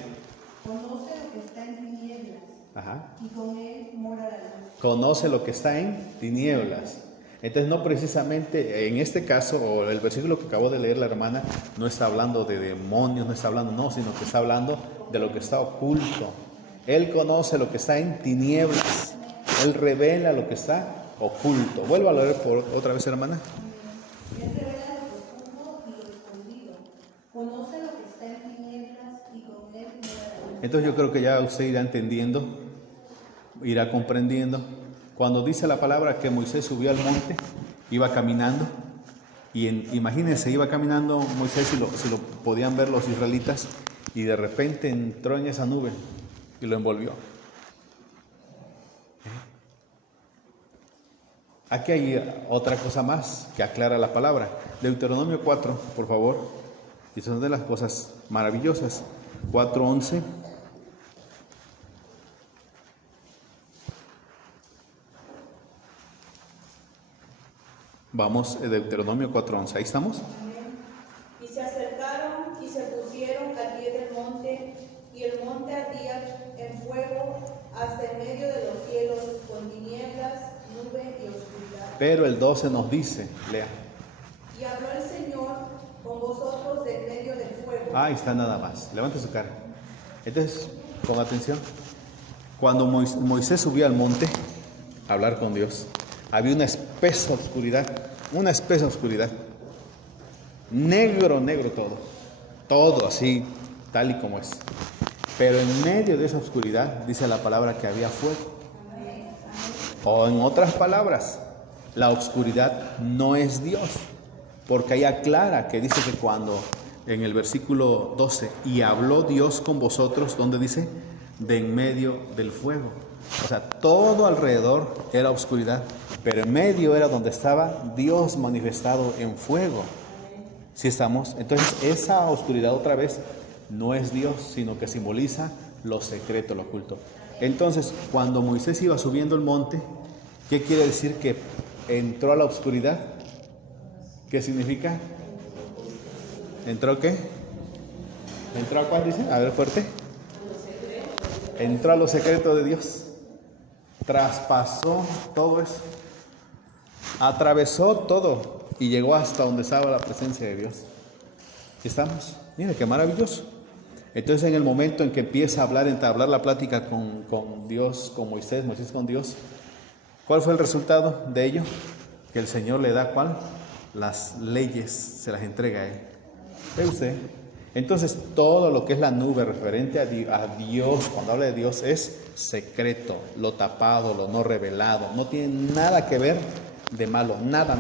Conoce lo que está en tinieblas Ajá. y con él mora la luz. Conoce lo que está en tinieblas. Entonces, no precisamente en este caso, o el versículo que acabó de leer la hermana, no está hablando de demonios, no está hablando, no, sino que está hablando de lo que está oculto. Él conoce lo que está en tinieblas. Él revela lo que está oculto. Vuelvo a leer por otra vez, hermana. Él revela lo profundo y lo escondido. Conoce lo que está en tinieblas y con él mora la luz. Entonces yo creo que ya usted irá entendiendo, irá comprendiendo. Cuando dice la palabra que Moisés subió al monte, iba caminando, y imagínense, iba caminando Moisés, si lo podían ver los israelitas, y de repente entró en esa nube y lo envolvió. Aquí hay otra cosa más que aclara la palabra. Deuteronomio 4, por favor. Y son de las cosas maravillosas. 4:11. Vamos, Deuteronomio 4:11. Ahí estamos. Y se acercaron y se pusieron al pie del monte, y el monte ardía en fuego hasta en medio de los cielos, con tinieblas, nube y oscuridad. Pero el 12 nos dice, lea. Y habló el Señor con vosotros de en medio del fuego. Ahí está nada más. Levante su cara. Entonces, con atención. Cuando Moisés subió al monte a hablar con Dios, había una espesa oscuridad. Una espesa oscuridad. Negro, negro todo. Todo así, tal y como es. Pero en medio de esa oscuridad, dice la palabra que había fuego. O en otras palabras, la oscuridad no es Dios. Porque ahí aclara que dice que cuando, en el versículo 12, y habló Dios con vosotros, ¿dónde dice? De en medio del fuego. O sea, todo alrededor era oscuridad, pero en medio era donde estaba Dios manifestado en fuego. ¿Sí estamos? Entonces, esa oscuridad otra vez no es Dios, sino que simboliza lo secreto, lo oculto. Entonces, cuando Moisés iba subiendo el monte, ¿qué quiere decir que entró a la oscuridad? ¿Qué significa? ¿Entró qué? ¿Entró a cuál dice? A ver, fuerte. Entró a lo secreto de Dios. Traspasó todo eso. Atravesó todo y llegó hasta donde estaba la presencia de Dios. ¿Sí estamos? Mira, qué maravilloso. Entonces, en el momento en que empieza a hablar, entablar la plática con Dios, con Moisés con Dios, ¿cuál fue el resultado de ello? Que el Señor le da, ¿cuál? Las leyes, se las entrega a él. ¿Ve usted? Entonces, todo lo que es la nube referente a Dios, cuando habla de Dios, es secreto, lo tapado, lo no revelado. No tiene nada que ver de malo, nada.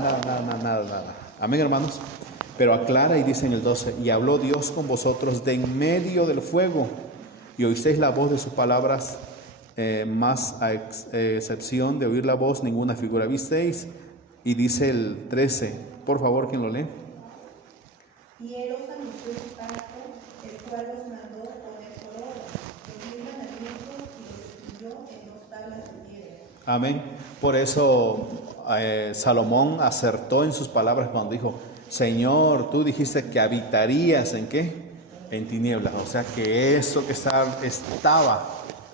Amén, hermanos. Pero aclara y dice en el 12, y habló Dios con vosotros de en medio del fuego, y oísteis la voz de sus palabras, más a excepción de oír la voz, ninguna figura visteis. Y dice el 13, por favor, ¿quién lo lee? Y él os anunció su pacto, el cual os mandó poner por obra, que firman alientos y los escribió en 2 tablas de piedra. Amén. Por eso Salomón acertó en sus palabras cuando dijo, Señor, tú dijiste que habitarías ¿en qué? En tinieblas. O sea que eso que estaba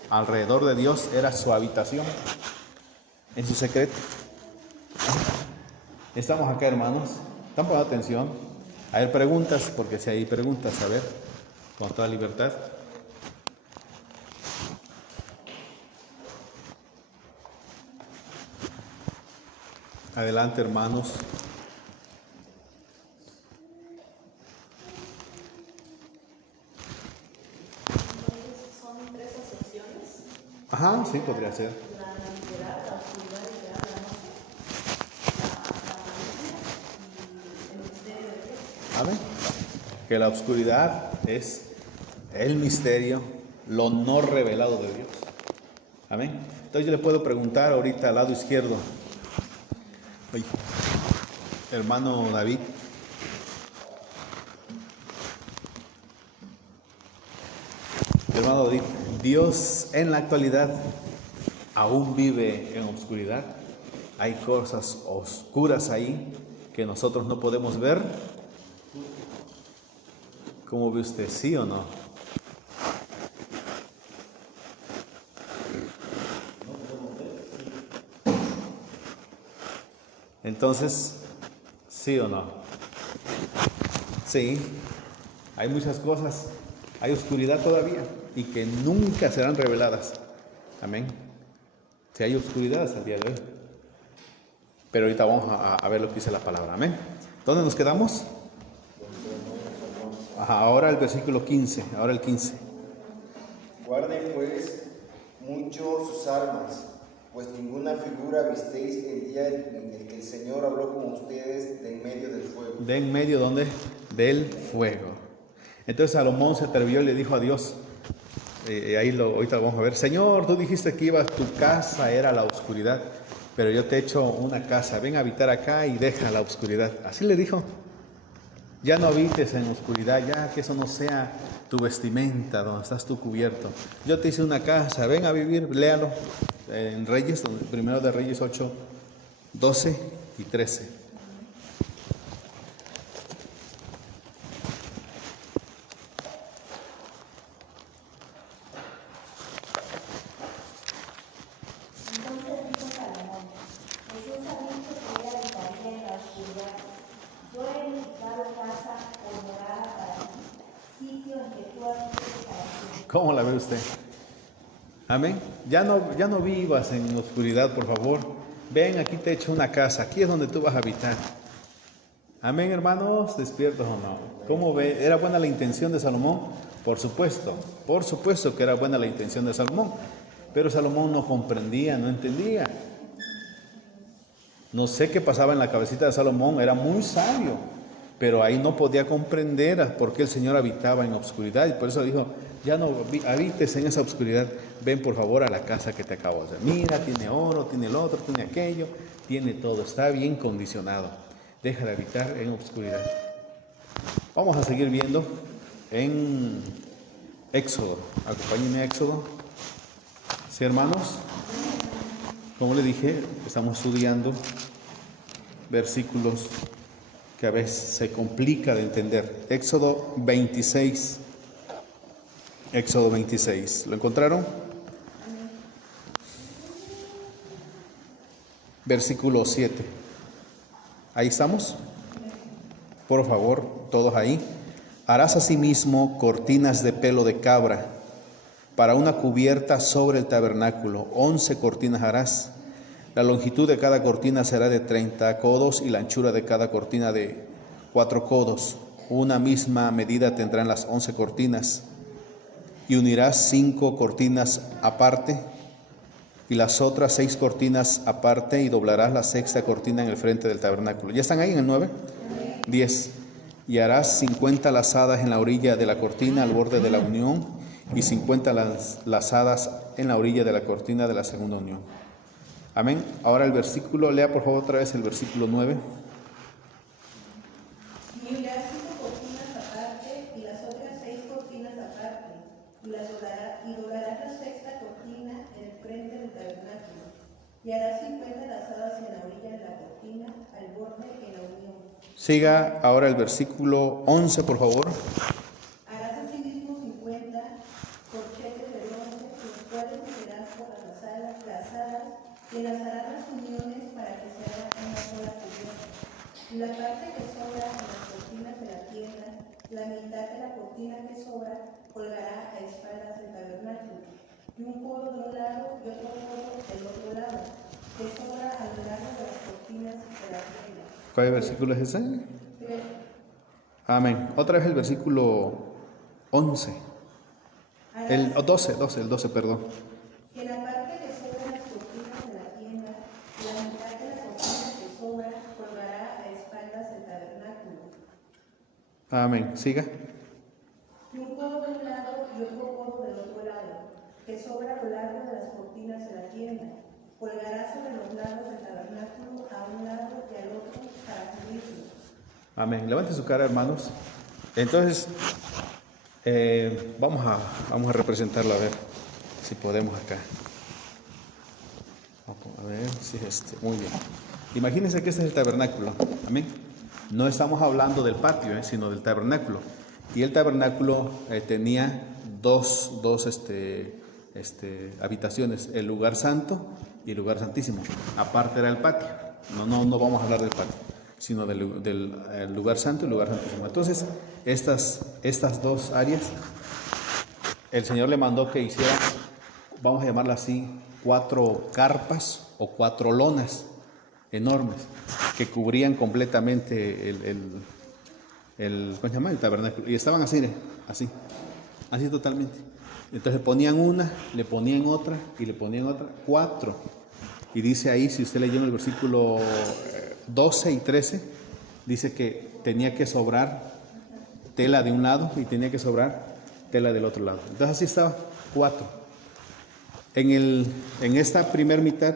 alrededor de Dios era su habitación, en su secreto. Estamos acá, hermanos. ¿Están poniendo atención? A ver, preguntas, porque si hay preguntas, a ver, con toda libertad. Adelante, hermanos. Son 3 acepciones. Ajá, sí, podría ser. La literal, la oscuridad literal, la noche, la mañana y el misterio de Dios. ¿Saben? Que la oscuridad es el misterio, lo no revelado de Dios. Amén. Entonces yo le puedo preguntar ahorita al lado izquierdo, Ay, hermano David. Hermano David, Dios en la actualidad aún vive en oscuridad. Hay cosas oscuras ahí que nosotros no podemos ver. ¿Cómo ve usted? ¿Sí o no? Entonces, ¿sí o no? Sí, hay muchas cosas, hay oscuridad todavía y que nunca serán reveladas. Amén. Si hay oscuridad hasta el día de hoy. Pero ahorita vamos a ver lo que dice la palabra. Amén. ¿Dónde nos quedamos? Ajá, ahora el versículo 15, ahora el 15. Guarden pues mucho sus armas, pues ninguna figura visteis el día en el que el Señor habló con ustedes de en medio del fuego. De en medio, ¿dónde? Del fuego. Entonces Salomón se atrevió y le dijo a Dios, ahorita lo vamos a ver, Señor, tú dijiste que tu casa era la oscuridad, pero yo te he hecho una casa, ven a habitar acá y deja la oscuridad. Así le dijo. Ya no habites en oscuridad, ya que eso no sea tu vestimenta, donde estás tú cubierto. Yo te hice una casa, ven a vivir, léalo en Reyes, primero de Reyes 8, 12 y 13. Entonces dijo Salomón: Jesús ha dicho que él habitaría en la oscuridad. Yo he edificado casa o morada para ti, sitio en que tú habites para siempre. ¿Cómo la ve usted? Amén. Ya no vivas en oscuridad, por favor. Ven, aquí te he hecho una casa, aquí es donde tú vas a habitar. Amén, hermanos, ¿despiertos o no? ¿Cómo ve? ¿Era buena la intención de Salomón? Por supuesto que era buena la intención de Salomón, pero Salomón no comprendía, no entendía. No sé qué pasaba en la cabecita de Salomón, era muy sabio, pero ahí no podía comprender por qué el Señor habitaba en obscuridad, y por eso dijo, ya no habites en esa obscuridad, ven por favor a la casa que te acabo de hacer. Mira, tiene oro, tiene el otro, tiene aquello, tiene todo, está bien condicionado. Deja de habitar en obscuridad. Vamos a seguir viendo en Éxodo. Acompáñenme a Éxodo. Sí, hermanos. Como le dije, estamos estudiando versículos que a veces se complica de entender. Éxodo 26. Éxodo 26. ¿Lo encontraron? Versículo 7. ¿Ahí estamos? Por favor, todos ahí. Harás asimismo cortinas de pelo de cabra para una cubierta sobre el tabernáculo. 11 cortinas harás. La longitud de cada cortina será de 30 codos y la anchura de cada cortina de 4 codos. Una misma medida tendrán las 11 cortinas. Y unirás 5 cortinas aparte y las otras 6 cortinas aparte y doblarás la sexta cortina en el frente del tabernáculo. ¿Ya están ahí en el 9? 10. Y harás 50 lazadas en la orilla de la cortina al borde de la unión y 50 lazadas en la orilla de la cortina de la segunda unión. Amén. Ahora el versículo, lea por favor otra vez el versículo 9. Y unirás 5 cortinas aparte y las otras 6 cortinas aparte, y doblarás la sexta cortina en el frente del tabernáculo. Y harás 50 lazadas en la orilla de la cortina, al borde en la unión. Siga ahora el versículo 11, por favor. Harás asimismo 50 corchetes de bronce, los cuales meterás por las alas y enlazarás las uniones para que se haga una sola cubierta. Y la parte que sobra en las cortinas de la tienda, la mitad de la cortina que sobra, colgará a espaldas del tabernáculo, y un codo de un lado y otro codo del otro lado, que sobra a lo largo de las cortinas de la tienda. ¿Cuál versículo es ese? Amén. Otra vez el versículo 11. El 12, perdón. Que la parte que sobra en las cortinas de la tienda, la mitad de la cortina que sobra, colgará a espaldas del tabernáculo. Amén. Siga. Y un codo de un lado y otro codo del otro lado, que sobra a lo largo de las cortinas de la tienda, colgará sobre los lados del tabernáculo a un lado Amén. Levante su cara, hermanos. Entonces, vamos a representarlo, a ver si podemos acá. A ver si es muy bien. Imagínense que este es el tabernáculo. Amén. No estamos hablando del patio, sino del tabernáculo. Y el tabernáculo tenía dos habitaciones, el lugar santo y el lugar santísimo. Aparte era el patio. No vamos a hablar del patio, sino del lugar santo y el lugar santísimo. Entonces, estas dos áreas, el Señor le mandó que hiciera, vamos a llamarla así, 4 carpas o 4 lonas enormes que cubrían completamente ¿cómo se llama? El tabernáculo. Y estaban así totalmente. Entonces ponían una, le ponían otra y le ponían otra, 4. Y dice ahí, si usted leyó en el versículo 12 y 13, dice que tenía que sobrar tela de un lado y tenía que sobrar tela del otro lado. Entonces así estaba, 4. En esta primer mitad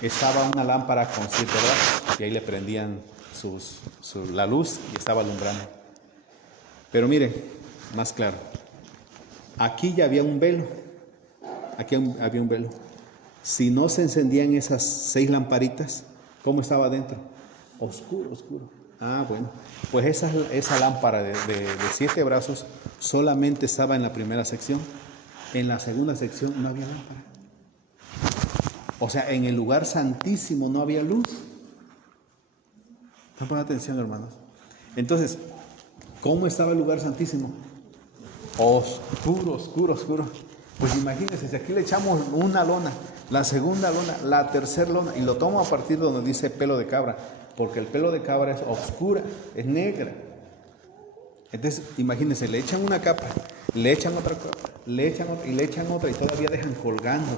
estaba una lámpara con 7 brazos y ahí le prendían la luz y estaba alumbrando. Pero miren, más claro, aquí ya había un velo, había un velo. Si no se encendían esas 6 lamparitas, ¿cómo estaba adentro? Oscuro. Ah, bueno, pues esa lámpara de 7 brazos solamente estaba en la primera sección. En la segunda sección no había lámpara. O sea, en el lugar santísimo no había luz. ¿Están poniendo atención, hermanos? Entonces, ¿cómo estaba el lugar santísimo? Oscuro. Pues imagínense, si aquí le echamos una lona, la segunda lona, la tercera lona, y lo tomo a partir de donde dice pelo de cabra, porque el pelo de cabra es oscura, es negra. Entonces, imagínense, le echan una capa, le echan otra capa, le echan otra y le echan otra y todavía dejan colgando.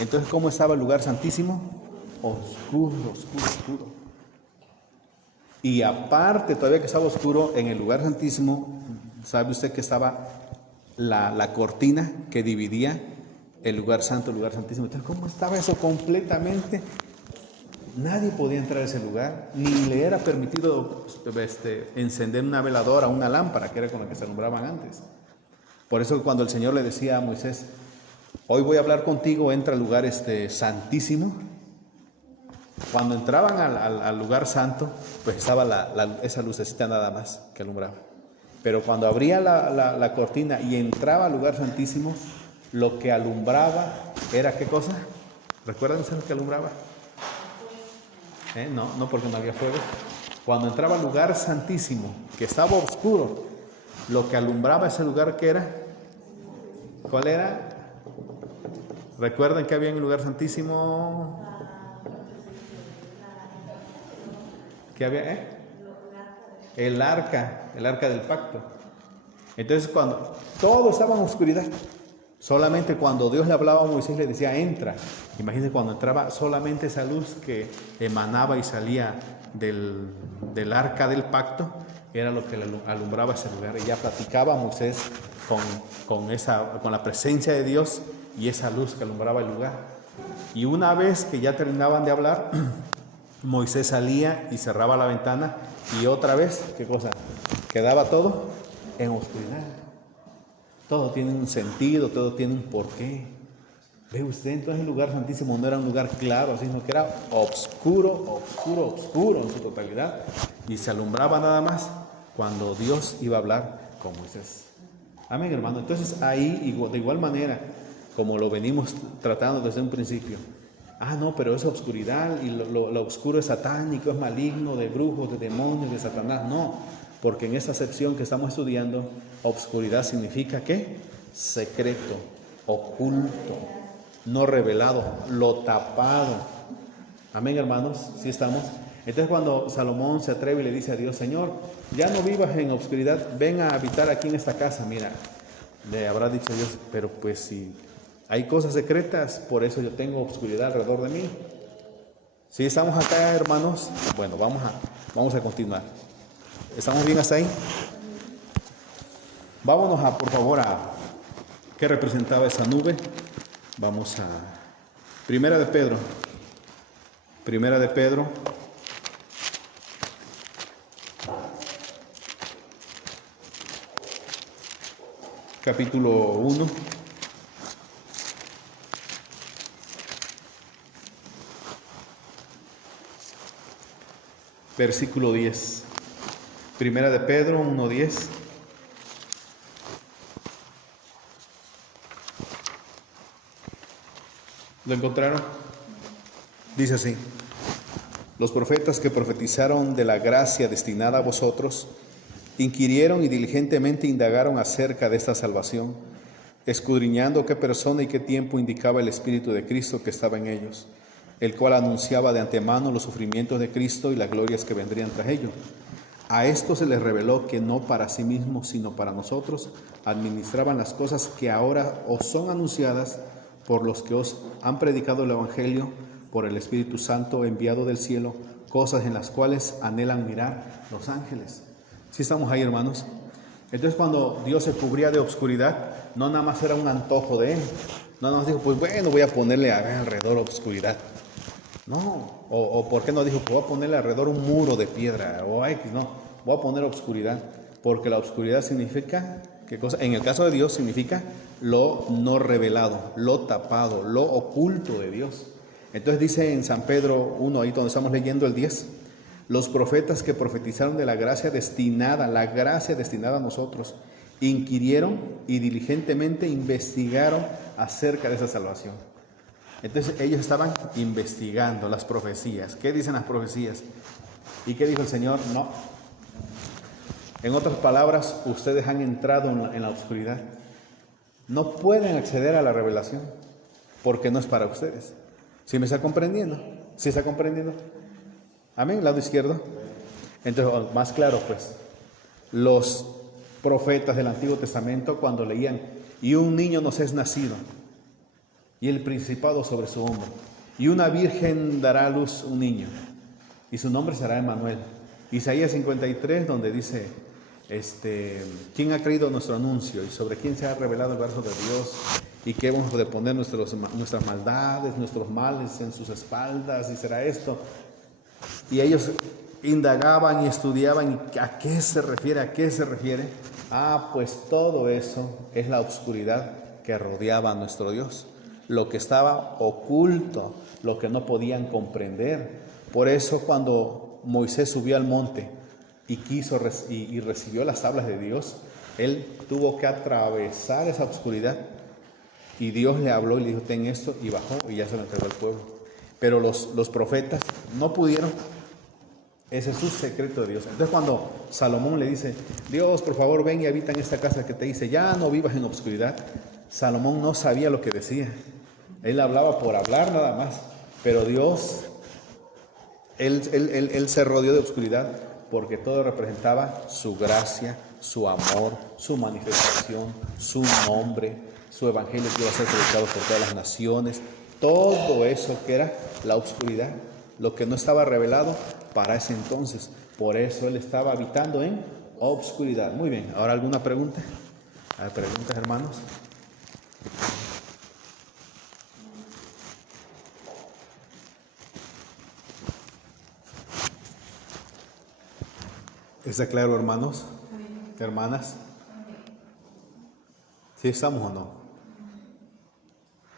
Entonces, ¿cómo estaba el lugar santísimo? Oscuro. Y aparte, todavía que estaba oscuro, en el lugar santísimo, ¿sabe usted que estaba la cortina que dividía el lugar santo, el lugar santísimo? Entonces, ¿cómo estaba eso completamente? Nadie podía entrar a ese lugar, ni le era permitido encender una veladora, una lámpara, que era con la que se alumbraban antes. Por eso cuando el Señor le decía a Moisés, hoy voy a hablar contigo, entra al lugar santísimo. Cuando entraban al lugar santo, pues estaba esa lucecita nada más que alumbraba. Pero cuando abría la cortina y entraba al lugar santísimo, lo que alumbraba era ¿qué cosa? ¿Recuerdan lo que alumbraba? No porque no había fuego. Cuando entraba al lugar santísimo, que estaba oscuro, lo que alumbraba ese lugar, ¿qué era? ¿Cuál era? ¿Recuerdan que había en el lugar santísimo? ¿Qué había? El arca del pacto. Entonces, cuando todo estaba en oscuridad, solamente cuando Dios le hablaba a Moisés le decía, entra. Imagínense cuando entraba solamente esa luz que emanaba y salía del arca del pacto, era lo que alumbraba ese lugar. Y ya platicaba Moisés con la presencia de Dios y esa luz que alumbraba el lugar. Y una vez que ya terminaban de hablar, Moisés salía y cerraba la ventana y otra vez, ¿qué cosa? Quedaba todo en oscuridad. Todo tiene un sentido, todo tiene un porqué. ¿Ve usted? Entonces el lugar santísimo no era un lugar claro, sino que era oscuro en su totalidad. Y se alumbraba nada más cuando Dios iba a hablar con Moisés. Amén, hermano. Entonces ahí, de igual manera, como lo venimos tratando desde un principio. No, pero es oscuridad y lo oscuro es satánico, es maligno, de brujos, de demonios, de Satanás. No, porque en esta sección que estamos estudiando, oscuridad significa ¿qué? Secreto, oculto, no revelado, lo tapado. Amén, hermanos, ¿sí estamos? Entonces cuando Salomón se atreve y le dice a Dios, Señor, ya no vivas en oscuridad, ven a habitar aquí en esta casa. Mira, le habrá dicho Dios, pero pues si hay cosas secretas, por eso yo tengo oscuridad alrededor de mí. ¿Sí estamos acá, hermanos? Bueno, vamos a continuar. ¿Estamos bien hasta ahí? Vámonos por favor, ¿qué representaba esa nube? Vamos a Primera de Pedro. capítulo 1. Versículo 10. Primera de Pedro 1:10. ¿Lo encontraron? Dice así: los profetas que profetizaron de la gracia destinada a vosotros, inquirieron y diligentemente indagaron acerca de esta salvación, escudriñando qué persona y qué tiempo indicaba el Espíritu de Cristo que estaba en ellos, el cual anunciaba de antemano los sufrimientos de Cristo y las glorias que vendrían tras ello. A esto se les reveló que no para sí mismos, sino para nosotros, administraban las cosas que ahora os son anunciadas por los que os han predicado el Evangelio por el Espíritu Santo enviado del cielo, cosas en las cuales anhelan mirar los ángeles. ¿Sí estamos ahí, hermanos? Entonces, cuando Dios se cubría de obscuridad, no nada más era un antojo de Él. No nada más dijo, pues bueno, voy a ponerle alrededor obscuridad. No, o ¿por qué no dijo que voy a ponerle alrededor un muro de piedra? O X, no, voy a poner obscuridad. Porque la obscuridad significa, ¿qué cosa? En el caso de Dios significa lo no revelado, lo tapado, lo oculto de Dios. Entonces dice en San Pedro 1, ahí donde estamos leyendo el 10, los profetas que profetizaron de la gracia destinada a nosotros, inquirieron y diligentemente investigaron acerca de esa salvación. Entonces ellos estaban investigando las profecías. ¿Qué dicen las profecías? ¿Y qué dijo el Señor? No. En otras palabras, ustedes han entrado en la oscuridad. No pueden acceder a la revelación porque no es para ustedes. ¿Sí me está comprendiendo? ¿Sí está comprendiendo? Amén, lado izquierdo. Entonces, más claro pues, los profetas del Antiguo Testamento cuando leían, y un niño nos es nacido, y el principado sobre su hombro, y una virgen dará a luz un niño, y su nombre será Emmanuel. Isaías 53, donde dice, ¿quién ha creído nuestro anuncio? Y sobre quién se ha revelado el brazo de Dios, y que hemos de poner nuestras maldades, nuestros males en sus espaldas, y será esto. Y ellos indagaban y estudiaban, ¿a qué se refiere? ¿A qué se refiere? Pues todo eso es la oscuridad que rodeaba a nuestro Dios, lo que estaba oculto, lo que no podían comprender. Por eso cuando Moisés subió al monte y recibió las tablas de Dios, él tuvo que atravesar esa oscuridad, y Dios le habló y le dijo, ten esto, y bajó y ya se lo entregó al pueblo. Pero los profetas no pudieron. Ese es su secreto de Dios. Entonces cuando Salomón le dice, Dios, por favor, ven y habita en esta casa que te hice, ya no vivas en obscuridad, Salomón no sabía lo que decía. Él hablaba por hablar nada más, pero Dios, él se rodeó de obscuridad porque todo representaba su gracia, su amor, su manifestación, su nombre, su evangelio que iba a ser predicado por todas las naciones. Todo eso que era la oscuridad, lo que no estaba revelado para ese entonces. Por eso él estaba habitando en obscuridad. Muy bien, ¿ahora alguna pregunta? ¿Hay preguntas, hermanos? ¿Está claro, hermanos? ¿Hermanas? ¿Sí estamos o no?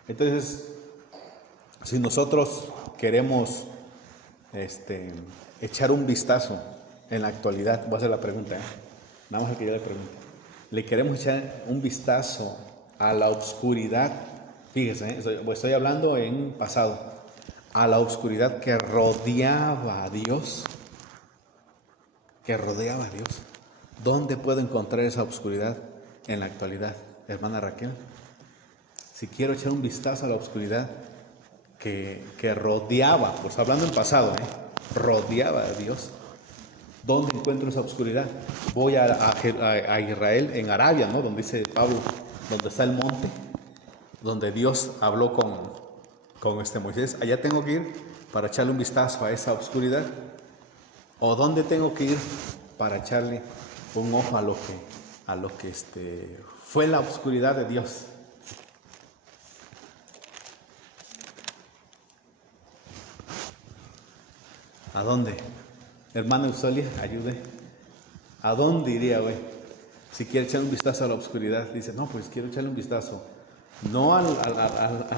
Entonces, si nosotros queremos echar un vistazo en la actualidad, voy a hacer la pregunta, nada más que yo le pregunto, le queremos echar un vistazo a la oscuridad, fíjese, estoy hablando en pasado, a la oscuridad que rodeaba a Dios, ¿dónde puedo encontrar esa oscuridad en la actualidad, hermana Raquel? Si quiero echar un vistazo a la oscuridad que rodeaba, pues hablando en pasado, rodeaba a Dios, ¿dónde encuentro esa oscuridad? Voy a Israel, en Arabia, ¿no? Donde dice Pablo, donde está el monte, donde Dios habló con Moisés. Allá tengo que ir para echarle un vistazo a esa oscuridad. ¿O dónde tengo que ir para echarle un ojo a lo que fue la oscuridad de Dios? ¿A dónde? Hermana Eusolia, ayude. ¿A dónde iría hoy? Si quiere echar un vistazo a la oscuridad, dice, no, pues quiero echarle un vistazo. No a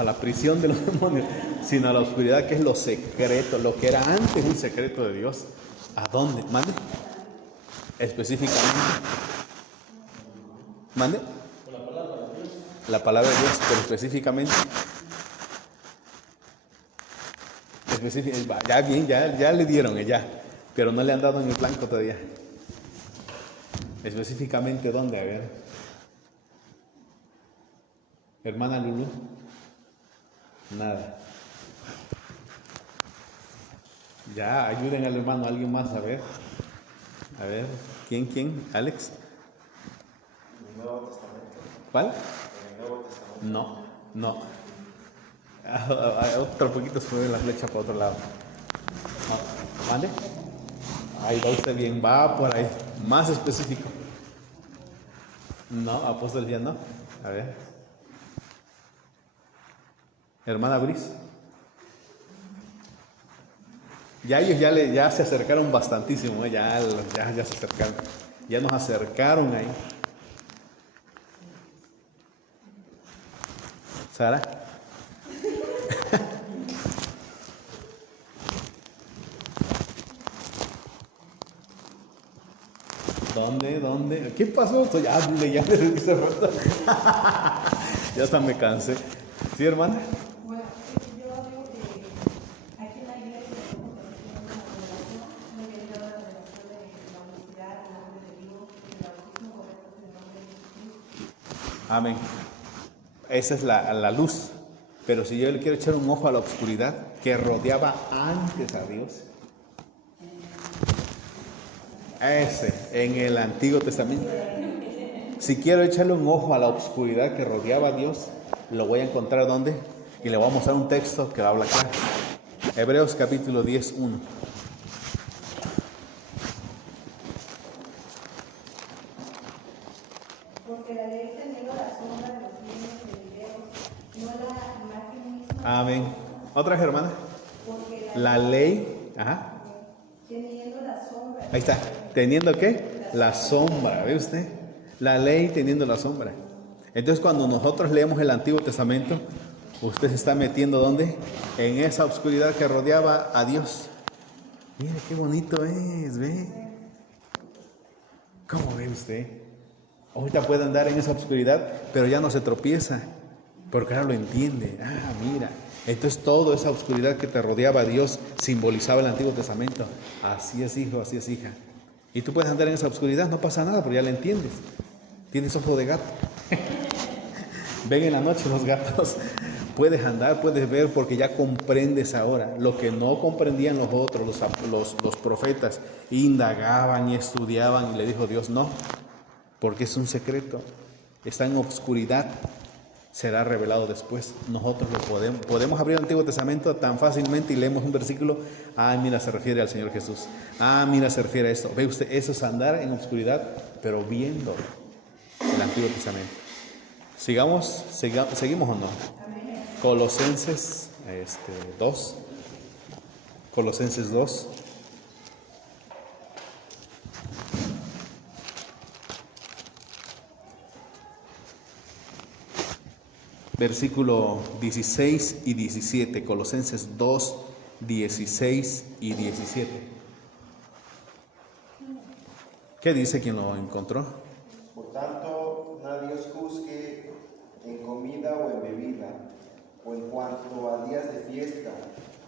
la prisión de los demonios, sino a la oscuridad, que es lo secreto, lo que era antes un secreto de Dios. ¿A dónde? ¿Mande? Específicamente. ¿Mande? La palabra de Dios, pero específicamente. Ya bien, ya le dieron ya, pero no le han dado en el blanco todavía. Específicamente, ¿dónde? A ver. Hermana Lulu. Nada. Ya, ayuden al hermano, alguien más, a ver. A ver, ¿quién? ¿Alex? En el Nuevo Testamento. ¿Cuál? En el Nuevo Testamento. No. Otro poquito se mueve la flecha para otro lado. ¿Vale? Ahí va usted bien, va por ahí. Más específico. No, apóstol ya no. A ver. Hermana Bris. Ya ellos ya se acercaron bastantísimo, ya se acercaron. Ya nos acercaron ahí. Sara. ¿Dónde? ¿Qué pasó? Ya le hice falta. Ya hasta me cansé. ¿Sí, hermana? Bueno, yo digo que aquí en la iglesia tenemos una revelación de la unicidad, el nombre de Dios, el bautismo correcto en el nombre de Jesucristo. Amén. Esa es la luz. Pero si yo le quiero echar un ojo a la oscuridad que rodeaba antes a Dios, ese, en el Antiguo Testamento. Si quiero echarle un ojo a la oscuridad que rodeaba a Dios, lo voy a encontrar ¿dónde? Y le voy a mostrar un texto que habla claro. Hebreos capítulo 10, 1. Porque la ley teniendo la sombra de los bienes venideros, no la imagen misma. Amén. ¿Otras hermanas? Porque La ley, teniendo la sombra. ahí está. ¿Teniendo qué? La sombra, ¿ve usted? La ley teniendo la sombra. Entonces cuando nosotros leemos el Antiguo Testamento, usted se está metiendo ¿dónde? En esa oscuridad que rodeaba a Dios. Mire qué bonito es, ¿ve? ¿Cómo ve usted? Ahorita puede andar en esa oscuridad, pero ya no se tropieza, porque ahora lo entiende. Ah, mira. Entonces toda esa oscuridad que te rodeaba a Dios simbolizaba el Antiguo Testamento. Así es, hijo, así es, hija. Y tú puedes andar en esa oscuridad, no pasa nada, pero ya la entiendes. Tienes ojo de gato. Ven en la noche los gatos. Puedes andar, puedes ver, porque ya comprendes ahora. Lo que no comprendían los otros, los profetas, indagaban y estudiaban, y le dijo Dios, no, porque es un secreto. Está en obscuridad. Será revelado después. Nosotros lo podemos abrir el Antiguo Testamento tan fácilmente y leemos un versículo. Ah, mira, se refiere al Señor Jesús. Ah, mira, se refiere a esto. Ve usted, eso es andar en obscuridad, pero viendo el Antiguo Testamento. ¿Seguimos o no? Colosenses 2. Colosenses 2. Versículo 16 y 17, Colosenses 2, 16 y 17. ¿Qué dice quien lo encontró? Por tanto, nadie os juzgue en comida o en bebida, o en cuanto a días de fiesta,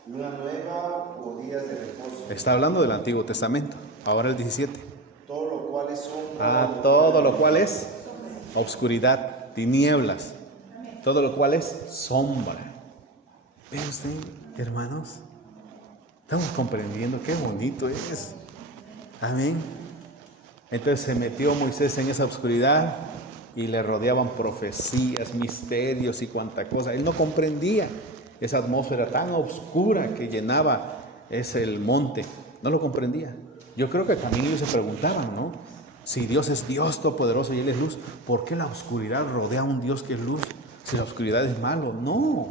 luna nueva o días de reposo. Está hablando del Antiguo Testamento, ahora el 17. Todo lo cual es sombra. Todo lo cual es obscuridad, tinieblas. Todo lo cual es sombra. ¿Ve usted, hermanos? Estamos comprendiendo qué bonito es. Amén. Entonces se metió Moisés en esa oscuridad y le rodeaban profecías, misterios y cuanta cosa. Él no comprendía esa atmósfera tan oscura que llenaba el monte. No lo comprendía. Yo creo que también ellos se preguntaban, ¿no? Si Dios es Dios todopoderoso y Él es luz, ¿por qué la oscuridad rodea a un Dios que es luz? Si la oscuridad es malo, no.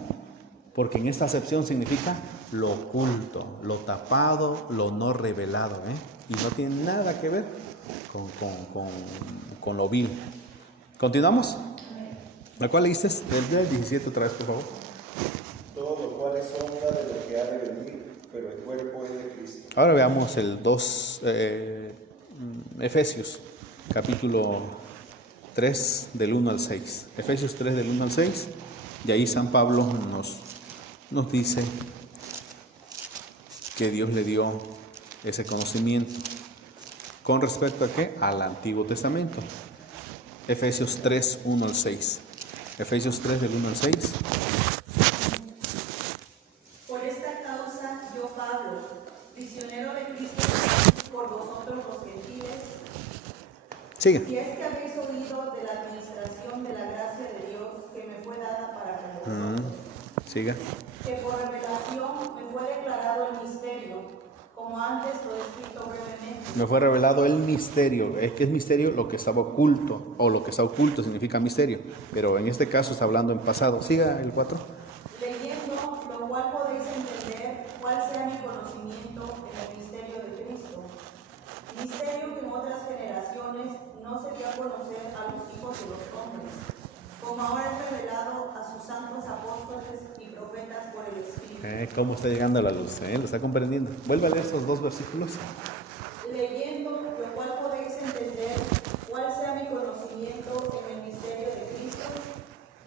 porque en esta acepción significa lo oculto, lo tapado, lo no revelado, y no tiene nada que ver con lo vil. ¿Continuamos? ¿La cual leíste? Del 17 otra vez, por favor. Todo lo cual es sombra de lo que ha de venir, pero el cuerpo es de Cristo. Ahora veamos el 2, Efesios, capítulo 3, del 1 al 6. Efesios 3, del 1 al 6, y ahí San Pablo nos dice que Dios le dio ese conocimiento. ¿Con respecto a qué? Al Antiguo Testamento. Efesios 3, 1 al 6. Efesios 3, del 1 al 6. Por esta causa, yo, Pablo, prisionero de Cristo por vosotros los gentiles, Sigue. si es que habéis oído de la administración de la gracia de Dios que me fue dada para con vosotros, Siga. que por revelación me fue declarado el misterio, como antes lo he escrito brevemente. Me fue revelado el misterio. Es que es misterio lo que estaba oculto, o lo que está oculto significa misterio, pero en este caso está hablando en pasado. Siga el 4. Leyendo, lo cual podéis entender cuál sea mi conocimiento en el misterio de Cristo. Misterio que en otras generaciones no se dio a conocer a los hijos de los hombres, como ahora es revelado a sus santos apóstoles y profetas por el Espíritu. ¿Cómo está llegando a la luz? ¿Lo está comprendiendo? Vuelve a leer esos dos versículos. Leyendo, lo cual podéis entender cuál sea mi conocimiento en el misterio de Cristo,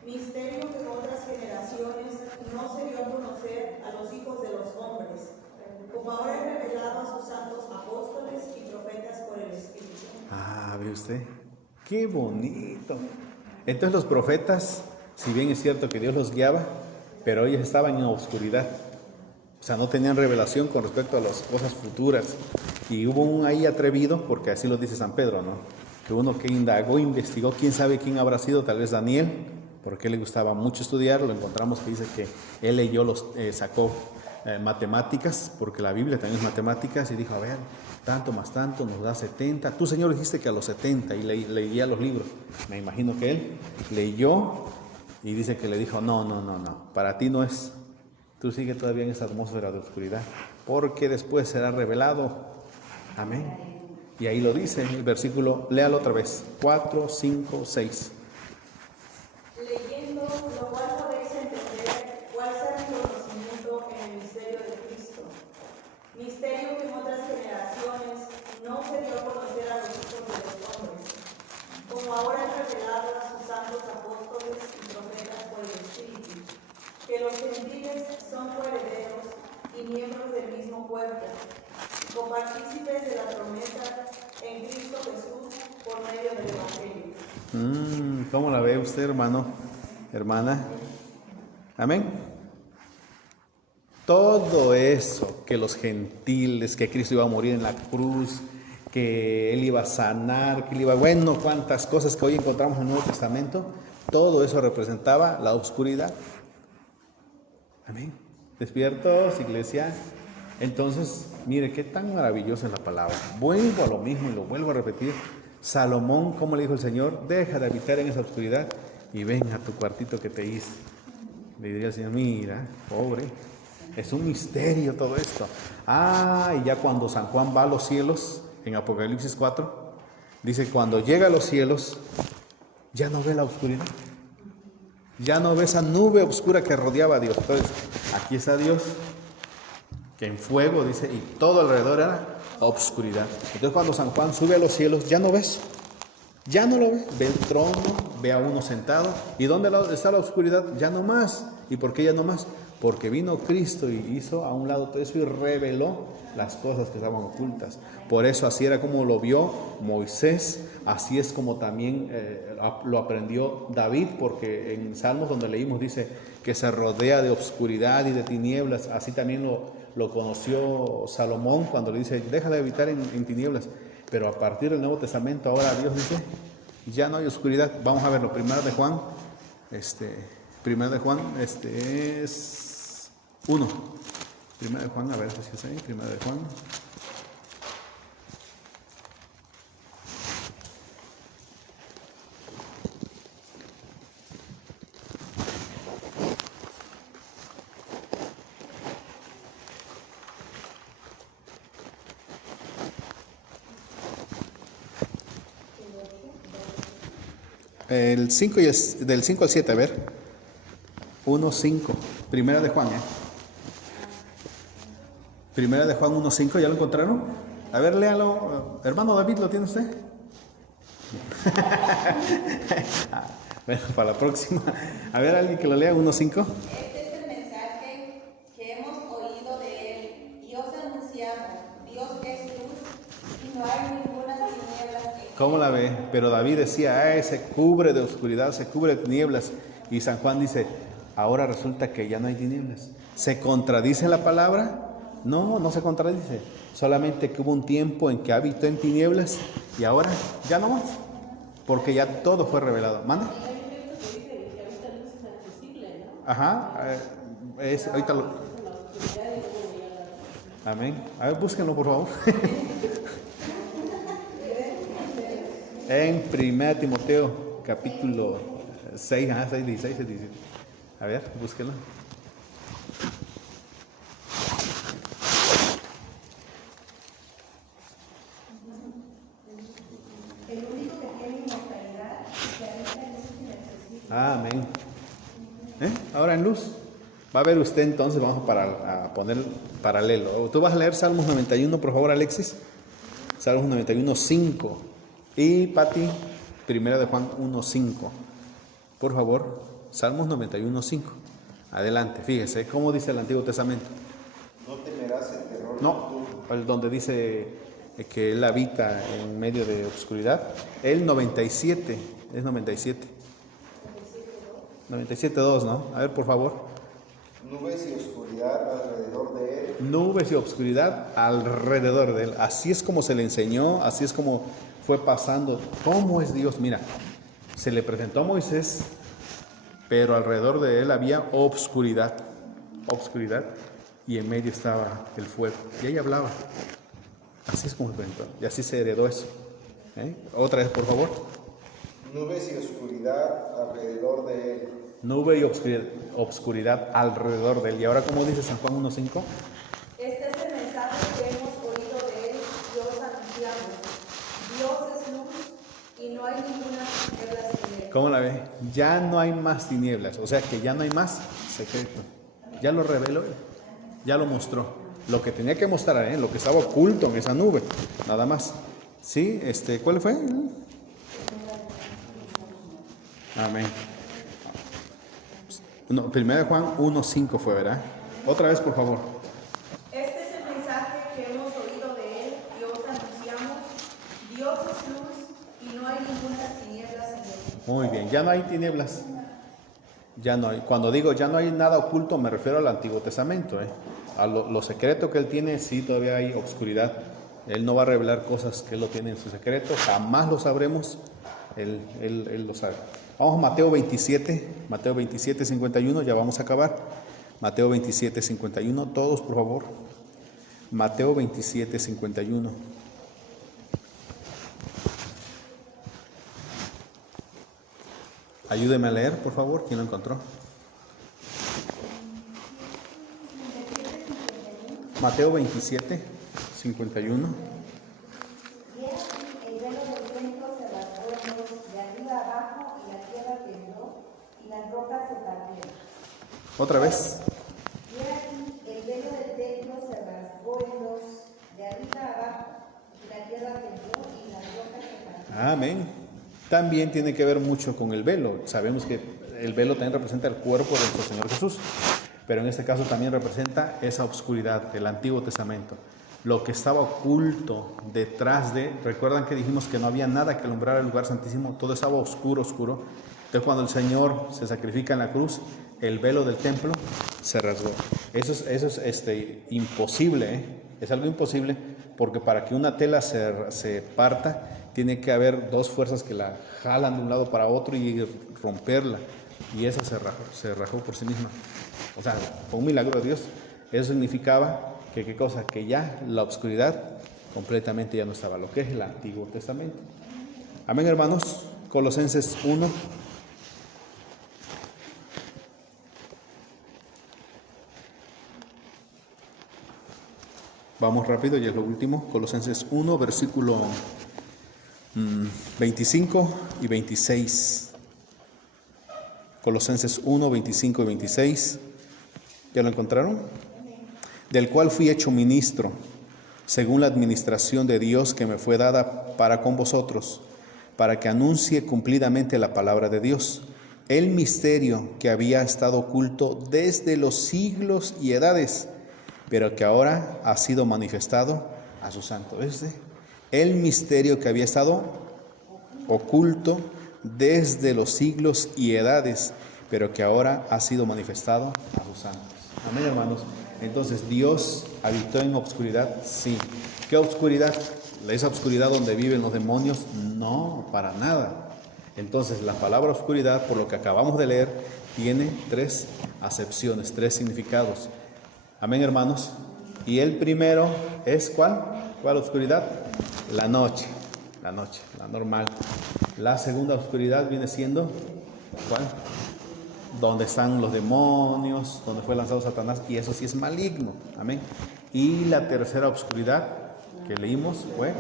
misterio que en otras generaciones no se dio a conocer a los hijos de los hombres, como ahora es revelado a sus santos apóstoles y profetas por el Espíritu. ¿Ve usted? ¡Qué bonito! Entonces los profetas, si bien es cierto que Dios los guiaba, pero ellos estaban en la oscuridad. O sea, no tenían revelación con respecto a las cosas futuras. Y hubo un ahí atrevido, porque así lo dice San Pedro, ¿no? Que uno que indagó, investigó, quién sabe quién habrá sido, tal vez Daniel, porque a él le gustaba mucho estudiar. Lo encontramos que dice que él leyó, sacó matemáticas, porque la Biblia también es matemáticas, y dijo, a ver, tanto más tanto nos da 70. Tú, Señor, dijiste que a los 70, y leía los libros. Me imagino que él leyó y dice que le dijo, no, para ti no es. Tú sigue todavía en esa atmósfera de oscuridad, porque después será revelado. Amén. Y ahí lo dice el versículo, léalo otra vez, 4, 5, 6. Leyendo, lo cual podéis entender cuál sea mi conocimiento en el misterio de Cristo, misterio que en otras generaciones no se dio a conocer a los hijos de los hombres, como ahora es revelado a sus santos apóstoles y profetas por el Espíritu, que los gentiles son coherederos y miembros del mismo cuerpo, copartícipes de la promesa en Cristo Jesús por medio del Evangelio. ¿Cómo la ve usted, hermano, hermana? Amén. Todo eso, que los gentiles, que Cristo iba a morir en la cruz, que Él iba a sanar, que Él iba, bueno, cuántas cosas que hoy encontramos en el Nuevo Testamento, todo eso representaba la oscuridad. Amén. ¿Despiertos, iglesia? Entonces, mire, qué tan maravillosa es la palabra. Vuelvo a lo mismo y lo vuelvo a repetir. Salomón, como le dijo el Señor, deja de habitar en esa oscuridad y ven a tu cuartito que te hice. Le diría el Señor, mira, pobre, es un misterio todo esto. Y ya cuando San Juan va a los cielos, en Apocalipsis 4, dice, cuando llega a los cielos, ya no ve la oscuridad. Ya no ve esa nube oscura que rodeaba a Dios. Entonces, aquí está Dios, que en fuego, dice, y todo alrededor era obscuridad. Entonces, cuando San Juan sube a los cielos, ya no ves. Ya no lo ve. Ve el trono, ve a uno sentado. ¿Y dónde está la oscuridad? Ya no más. ¿Y por qué ya no más? Porque vino Cristo y hizo a un lado todo eso y reveló las cosas que estaban ocultas. Por eso así era como lo vio Moisés, así es como también lo aprendió David, porque en Salmos donde leímos dice que se rodea de oscuridad y de tinieblas. Así también lo conoció Salomón cuando le dice, deja de habitar en tinieblas. Pero a partir del Nuevo Testamento ahora Dios dice, ya no hay oscuridad. Vamos a verlo, Primera de Juan, es 1. Primera de Juan, a ver si es ahí, Primera de Juan. El 5 del 5 al 7, a ver. 1:5. Primera de Juan, Primera de Juan 1:5, ¿ya lo encontraron? A ver, léalo. Hermano David, ¿lo tiene usted? Bueno, para la próxima. A ver, alguien que lo lea, 1:5. Este es el mensaje que hemos oído de él y os anunciamos. Dios es luz y no hay ninguna tinieblas en él. ¿Cómo la ve? Pero David decía, se cubre de oscuridad, se cubre de tinieblas. Y San Juan dice, ahora resulta que ya no hay tinieblas. ¿Se contradice la palabra? No, no se contradice. Solamente que hubo un tiempo en que habitó en tinieblas y ahora ya no más. Porque ya todo fue revelado. ¿Manda? Ajá. Ahorita lo... Amén. A ver, búsquenlo por favor. En 1 Timoteo, capítulo 6, 6, 16, 17. A ver, búsquenlo. El único que tiene inmortalidad y que habita en luz inaccesible. Amén. Ahora en luz. Va a ver usted entonces, vamos a poner paralelo. Tú vas a leer Salmos 91, por favor, Alexis. Salmos 91, 5. Y Pati, 1 de Juan 1:5. Por favor, Salmos 91, 5. Adelante, fíjese, ¿cómo dice el Antiguo Testamento? No temerás el terror No, el donde dice que Él habita en medio de oscuridad. El 97, es 97. 97.2, ¿no? A ver, por favor. nubes y oscuridad alrededor de él. Nubes y oscuridad alrededor de Él. Así es como se le enseñó, así es como fue pasando. ¿Cómo es Dios? Mira, se le presentó a Moisés, pero alrededor de Él había obscuridad, y en medio estaba el fuego. Y ahí hablaba. Así es como se presentó, y así se heredó eso. Otra vez, por favor. Nubes y oscuridad alrededor de él. Nube y obscuridad alrededor de Él. Y ahora, ¿cómo dice San Juan 1:5? Este es el mensaje que hemos oído de él y os anunciamos. Dios es luz y no hay ninguna tinieblas en él. ¿Cómo la ve? Ya no hay más tinieblas, o sea que ya no hay más secreto. Ya lo reveló Él, ya lo mostró. Lo que tenía que mostrar, lo que estaba oculto en esa nube, nada más. ¿Sí? ¿Cuál fue? Amén. No, 1 Juan 1:5 fue, ¿verdad? Otra vez, por favor. Este es el mensaje que hemos oído de él y os anunciamos. Dios es luz y no hay ninguna tinieblas en él. Muy bien, ya no hay tinieblas. Ya no hay. Cuando digo ya no hay nada oculto, me refiero al Antiguo Testamento. A lo secreto que Él tiene, sí, todavía hay obscuridad. Él no va a revelar cosas que Él lo tiene en su secreto, jamás lo sabremos. Él lo sabe. Vamos a Mateo 27, 51, ya vamos a acabar. Mateo 27, 51, todos por favor. Mateo 27, 51. Ayúdeme a leer, por favor, ¿quién lo encontró? Mateo 27, 51. Y era así, el velo del templo se rasgó en dos, de arriba abajo, y la tierra tembló, y las rocas se partieron. Otra vez. Y era aquí, el velo del templo se rasgó en dos, de arriba abajo, y la tierra tembló, y las rocas se partieron. Amén. También tiene que ver mucho con el velo. Sabemos que el velo también representa el cuerpo de nuestro Señor Jesús, pero en este caso también representa esa oscuridad del Antiguo Testamento. Lo que estaba oculto detrás de, recuerdan que dijimos que no había nada que alumbrara el lugar santísimo, todo estaba oscuro. Entonces cuando el Señor se sacrifica en la cruz, el velo del templo se rasgó. Eso es imposible, es algo imposible, porque para que una tela se parta, tiene que haber dos fuerzas que la jalan de un lado para otro y romperla, y esa se rajó por sí misma. O sea, fue un milagro de Dios. Eso significaba que ¿qué cosa? Que ya la oscuridad completamente ya no estaba, lo que es el Antiguo Testamento. Amén, hermanos. Colosenses 1. Vamos rápido, ya es lo último. Colosenses 1, versículo 25 y 26. Colosenses 1, 25 y 26. ¿Ya lo encontraron? Del cual fui hecho ministro, según la administración de Dios que me fue dada para con vosotros, para que anuncie cumplidamente la palabra de Dios, el misterio que había estado oculto desde los siglos y edades, pero que ahora ha sido manifestado a sus santos. El misterio que había estado oculto desde los siglos y edades, pero que ahora ha sido manifestado a sus santos. Amén, hermanos. Entonces, ¿Dios habitó en obscuridad? Sí. ¿Qué obscuridad? ¿Esa obscuridad donde viven los demonios? No, para nada. Entonces, la palabra oscuridad, por lo que acabamos de leer, tiene 3 acepciones, 3 significados. Amén, hermanos. Y el primero es ¿cuál? ¿Cuál oscuridad? La noche, la normal. La segunda oscuridad viene siendo ¿cuál? Donde están los demonios, donde fue lanzado Satanás, y eso sí es maligno. Amén. Y la tercera oscuridad que leímos fue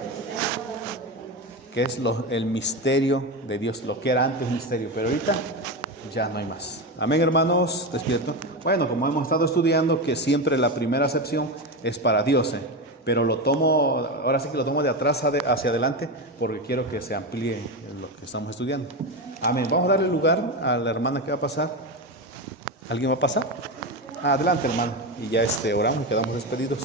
que es el misterio de Dios, lo que era antes misterio, pero ahorita ya no hay más. Amén, hermanos, despierto. Bueno, como hemos estado estudiando, que siempre la primera acepción es para Dios, pero lo tomo, ahora sí que lo tomo de atrás hacia adelante, porque quiero que se amplíe lo que estamos estudiando. Amén. Vamos a darle lugar a la hermana que va a pasar. ¿Alguien va a pasar? Adelante, hermano. Y ya oramos y quedamos despedidos.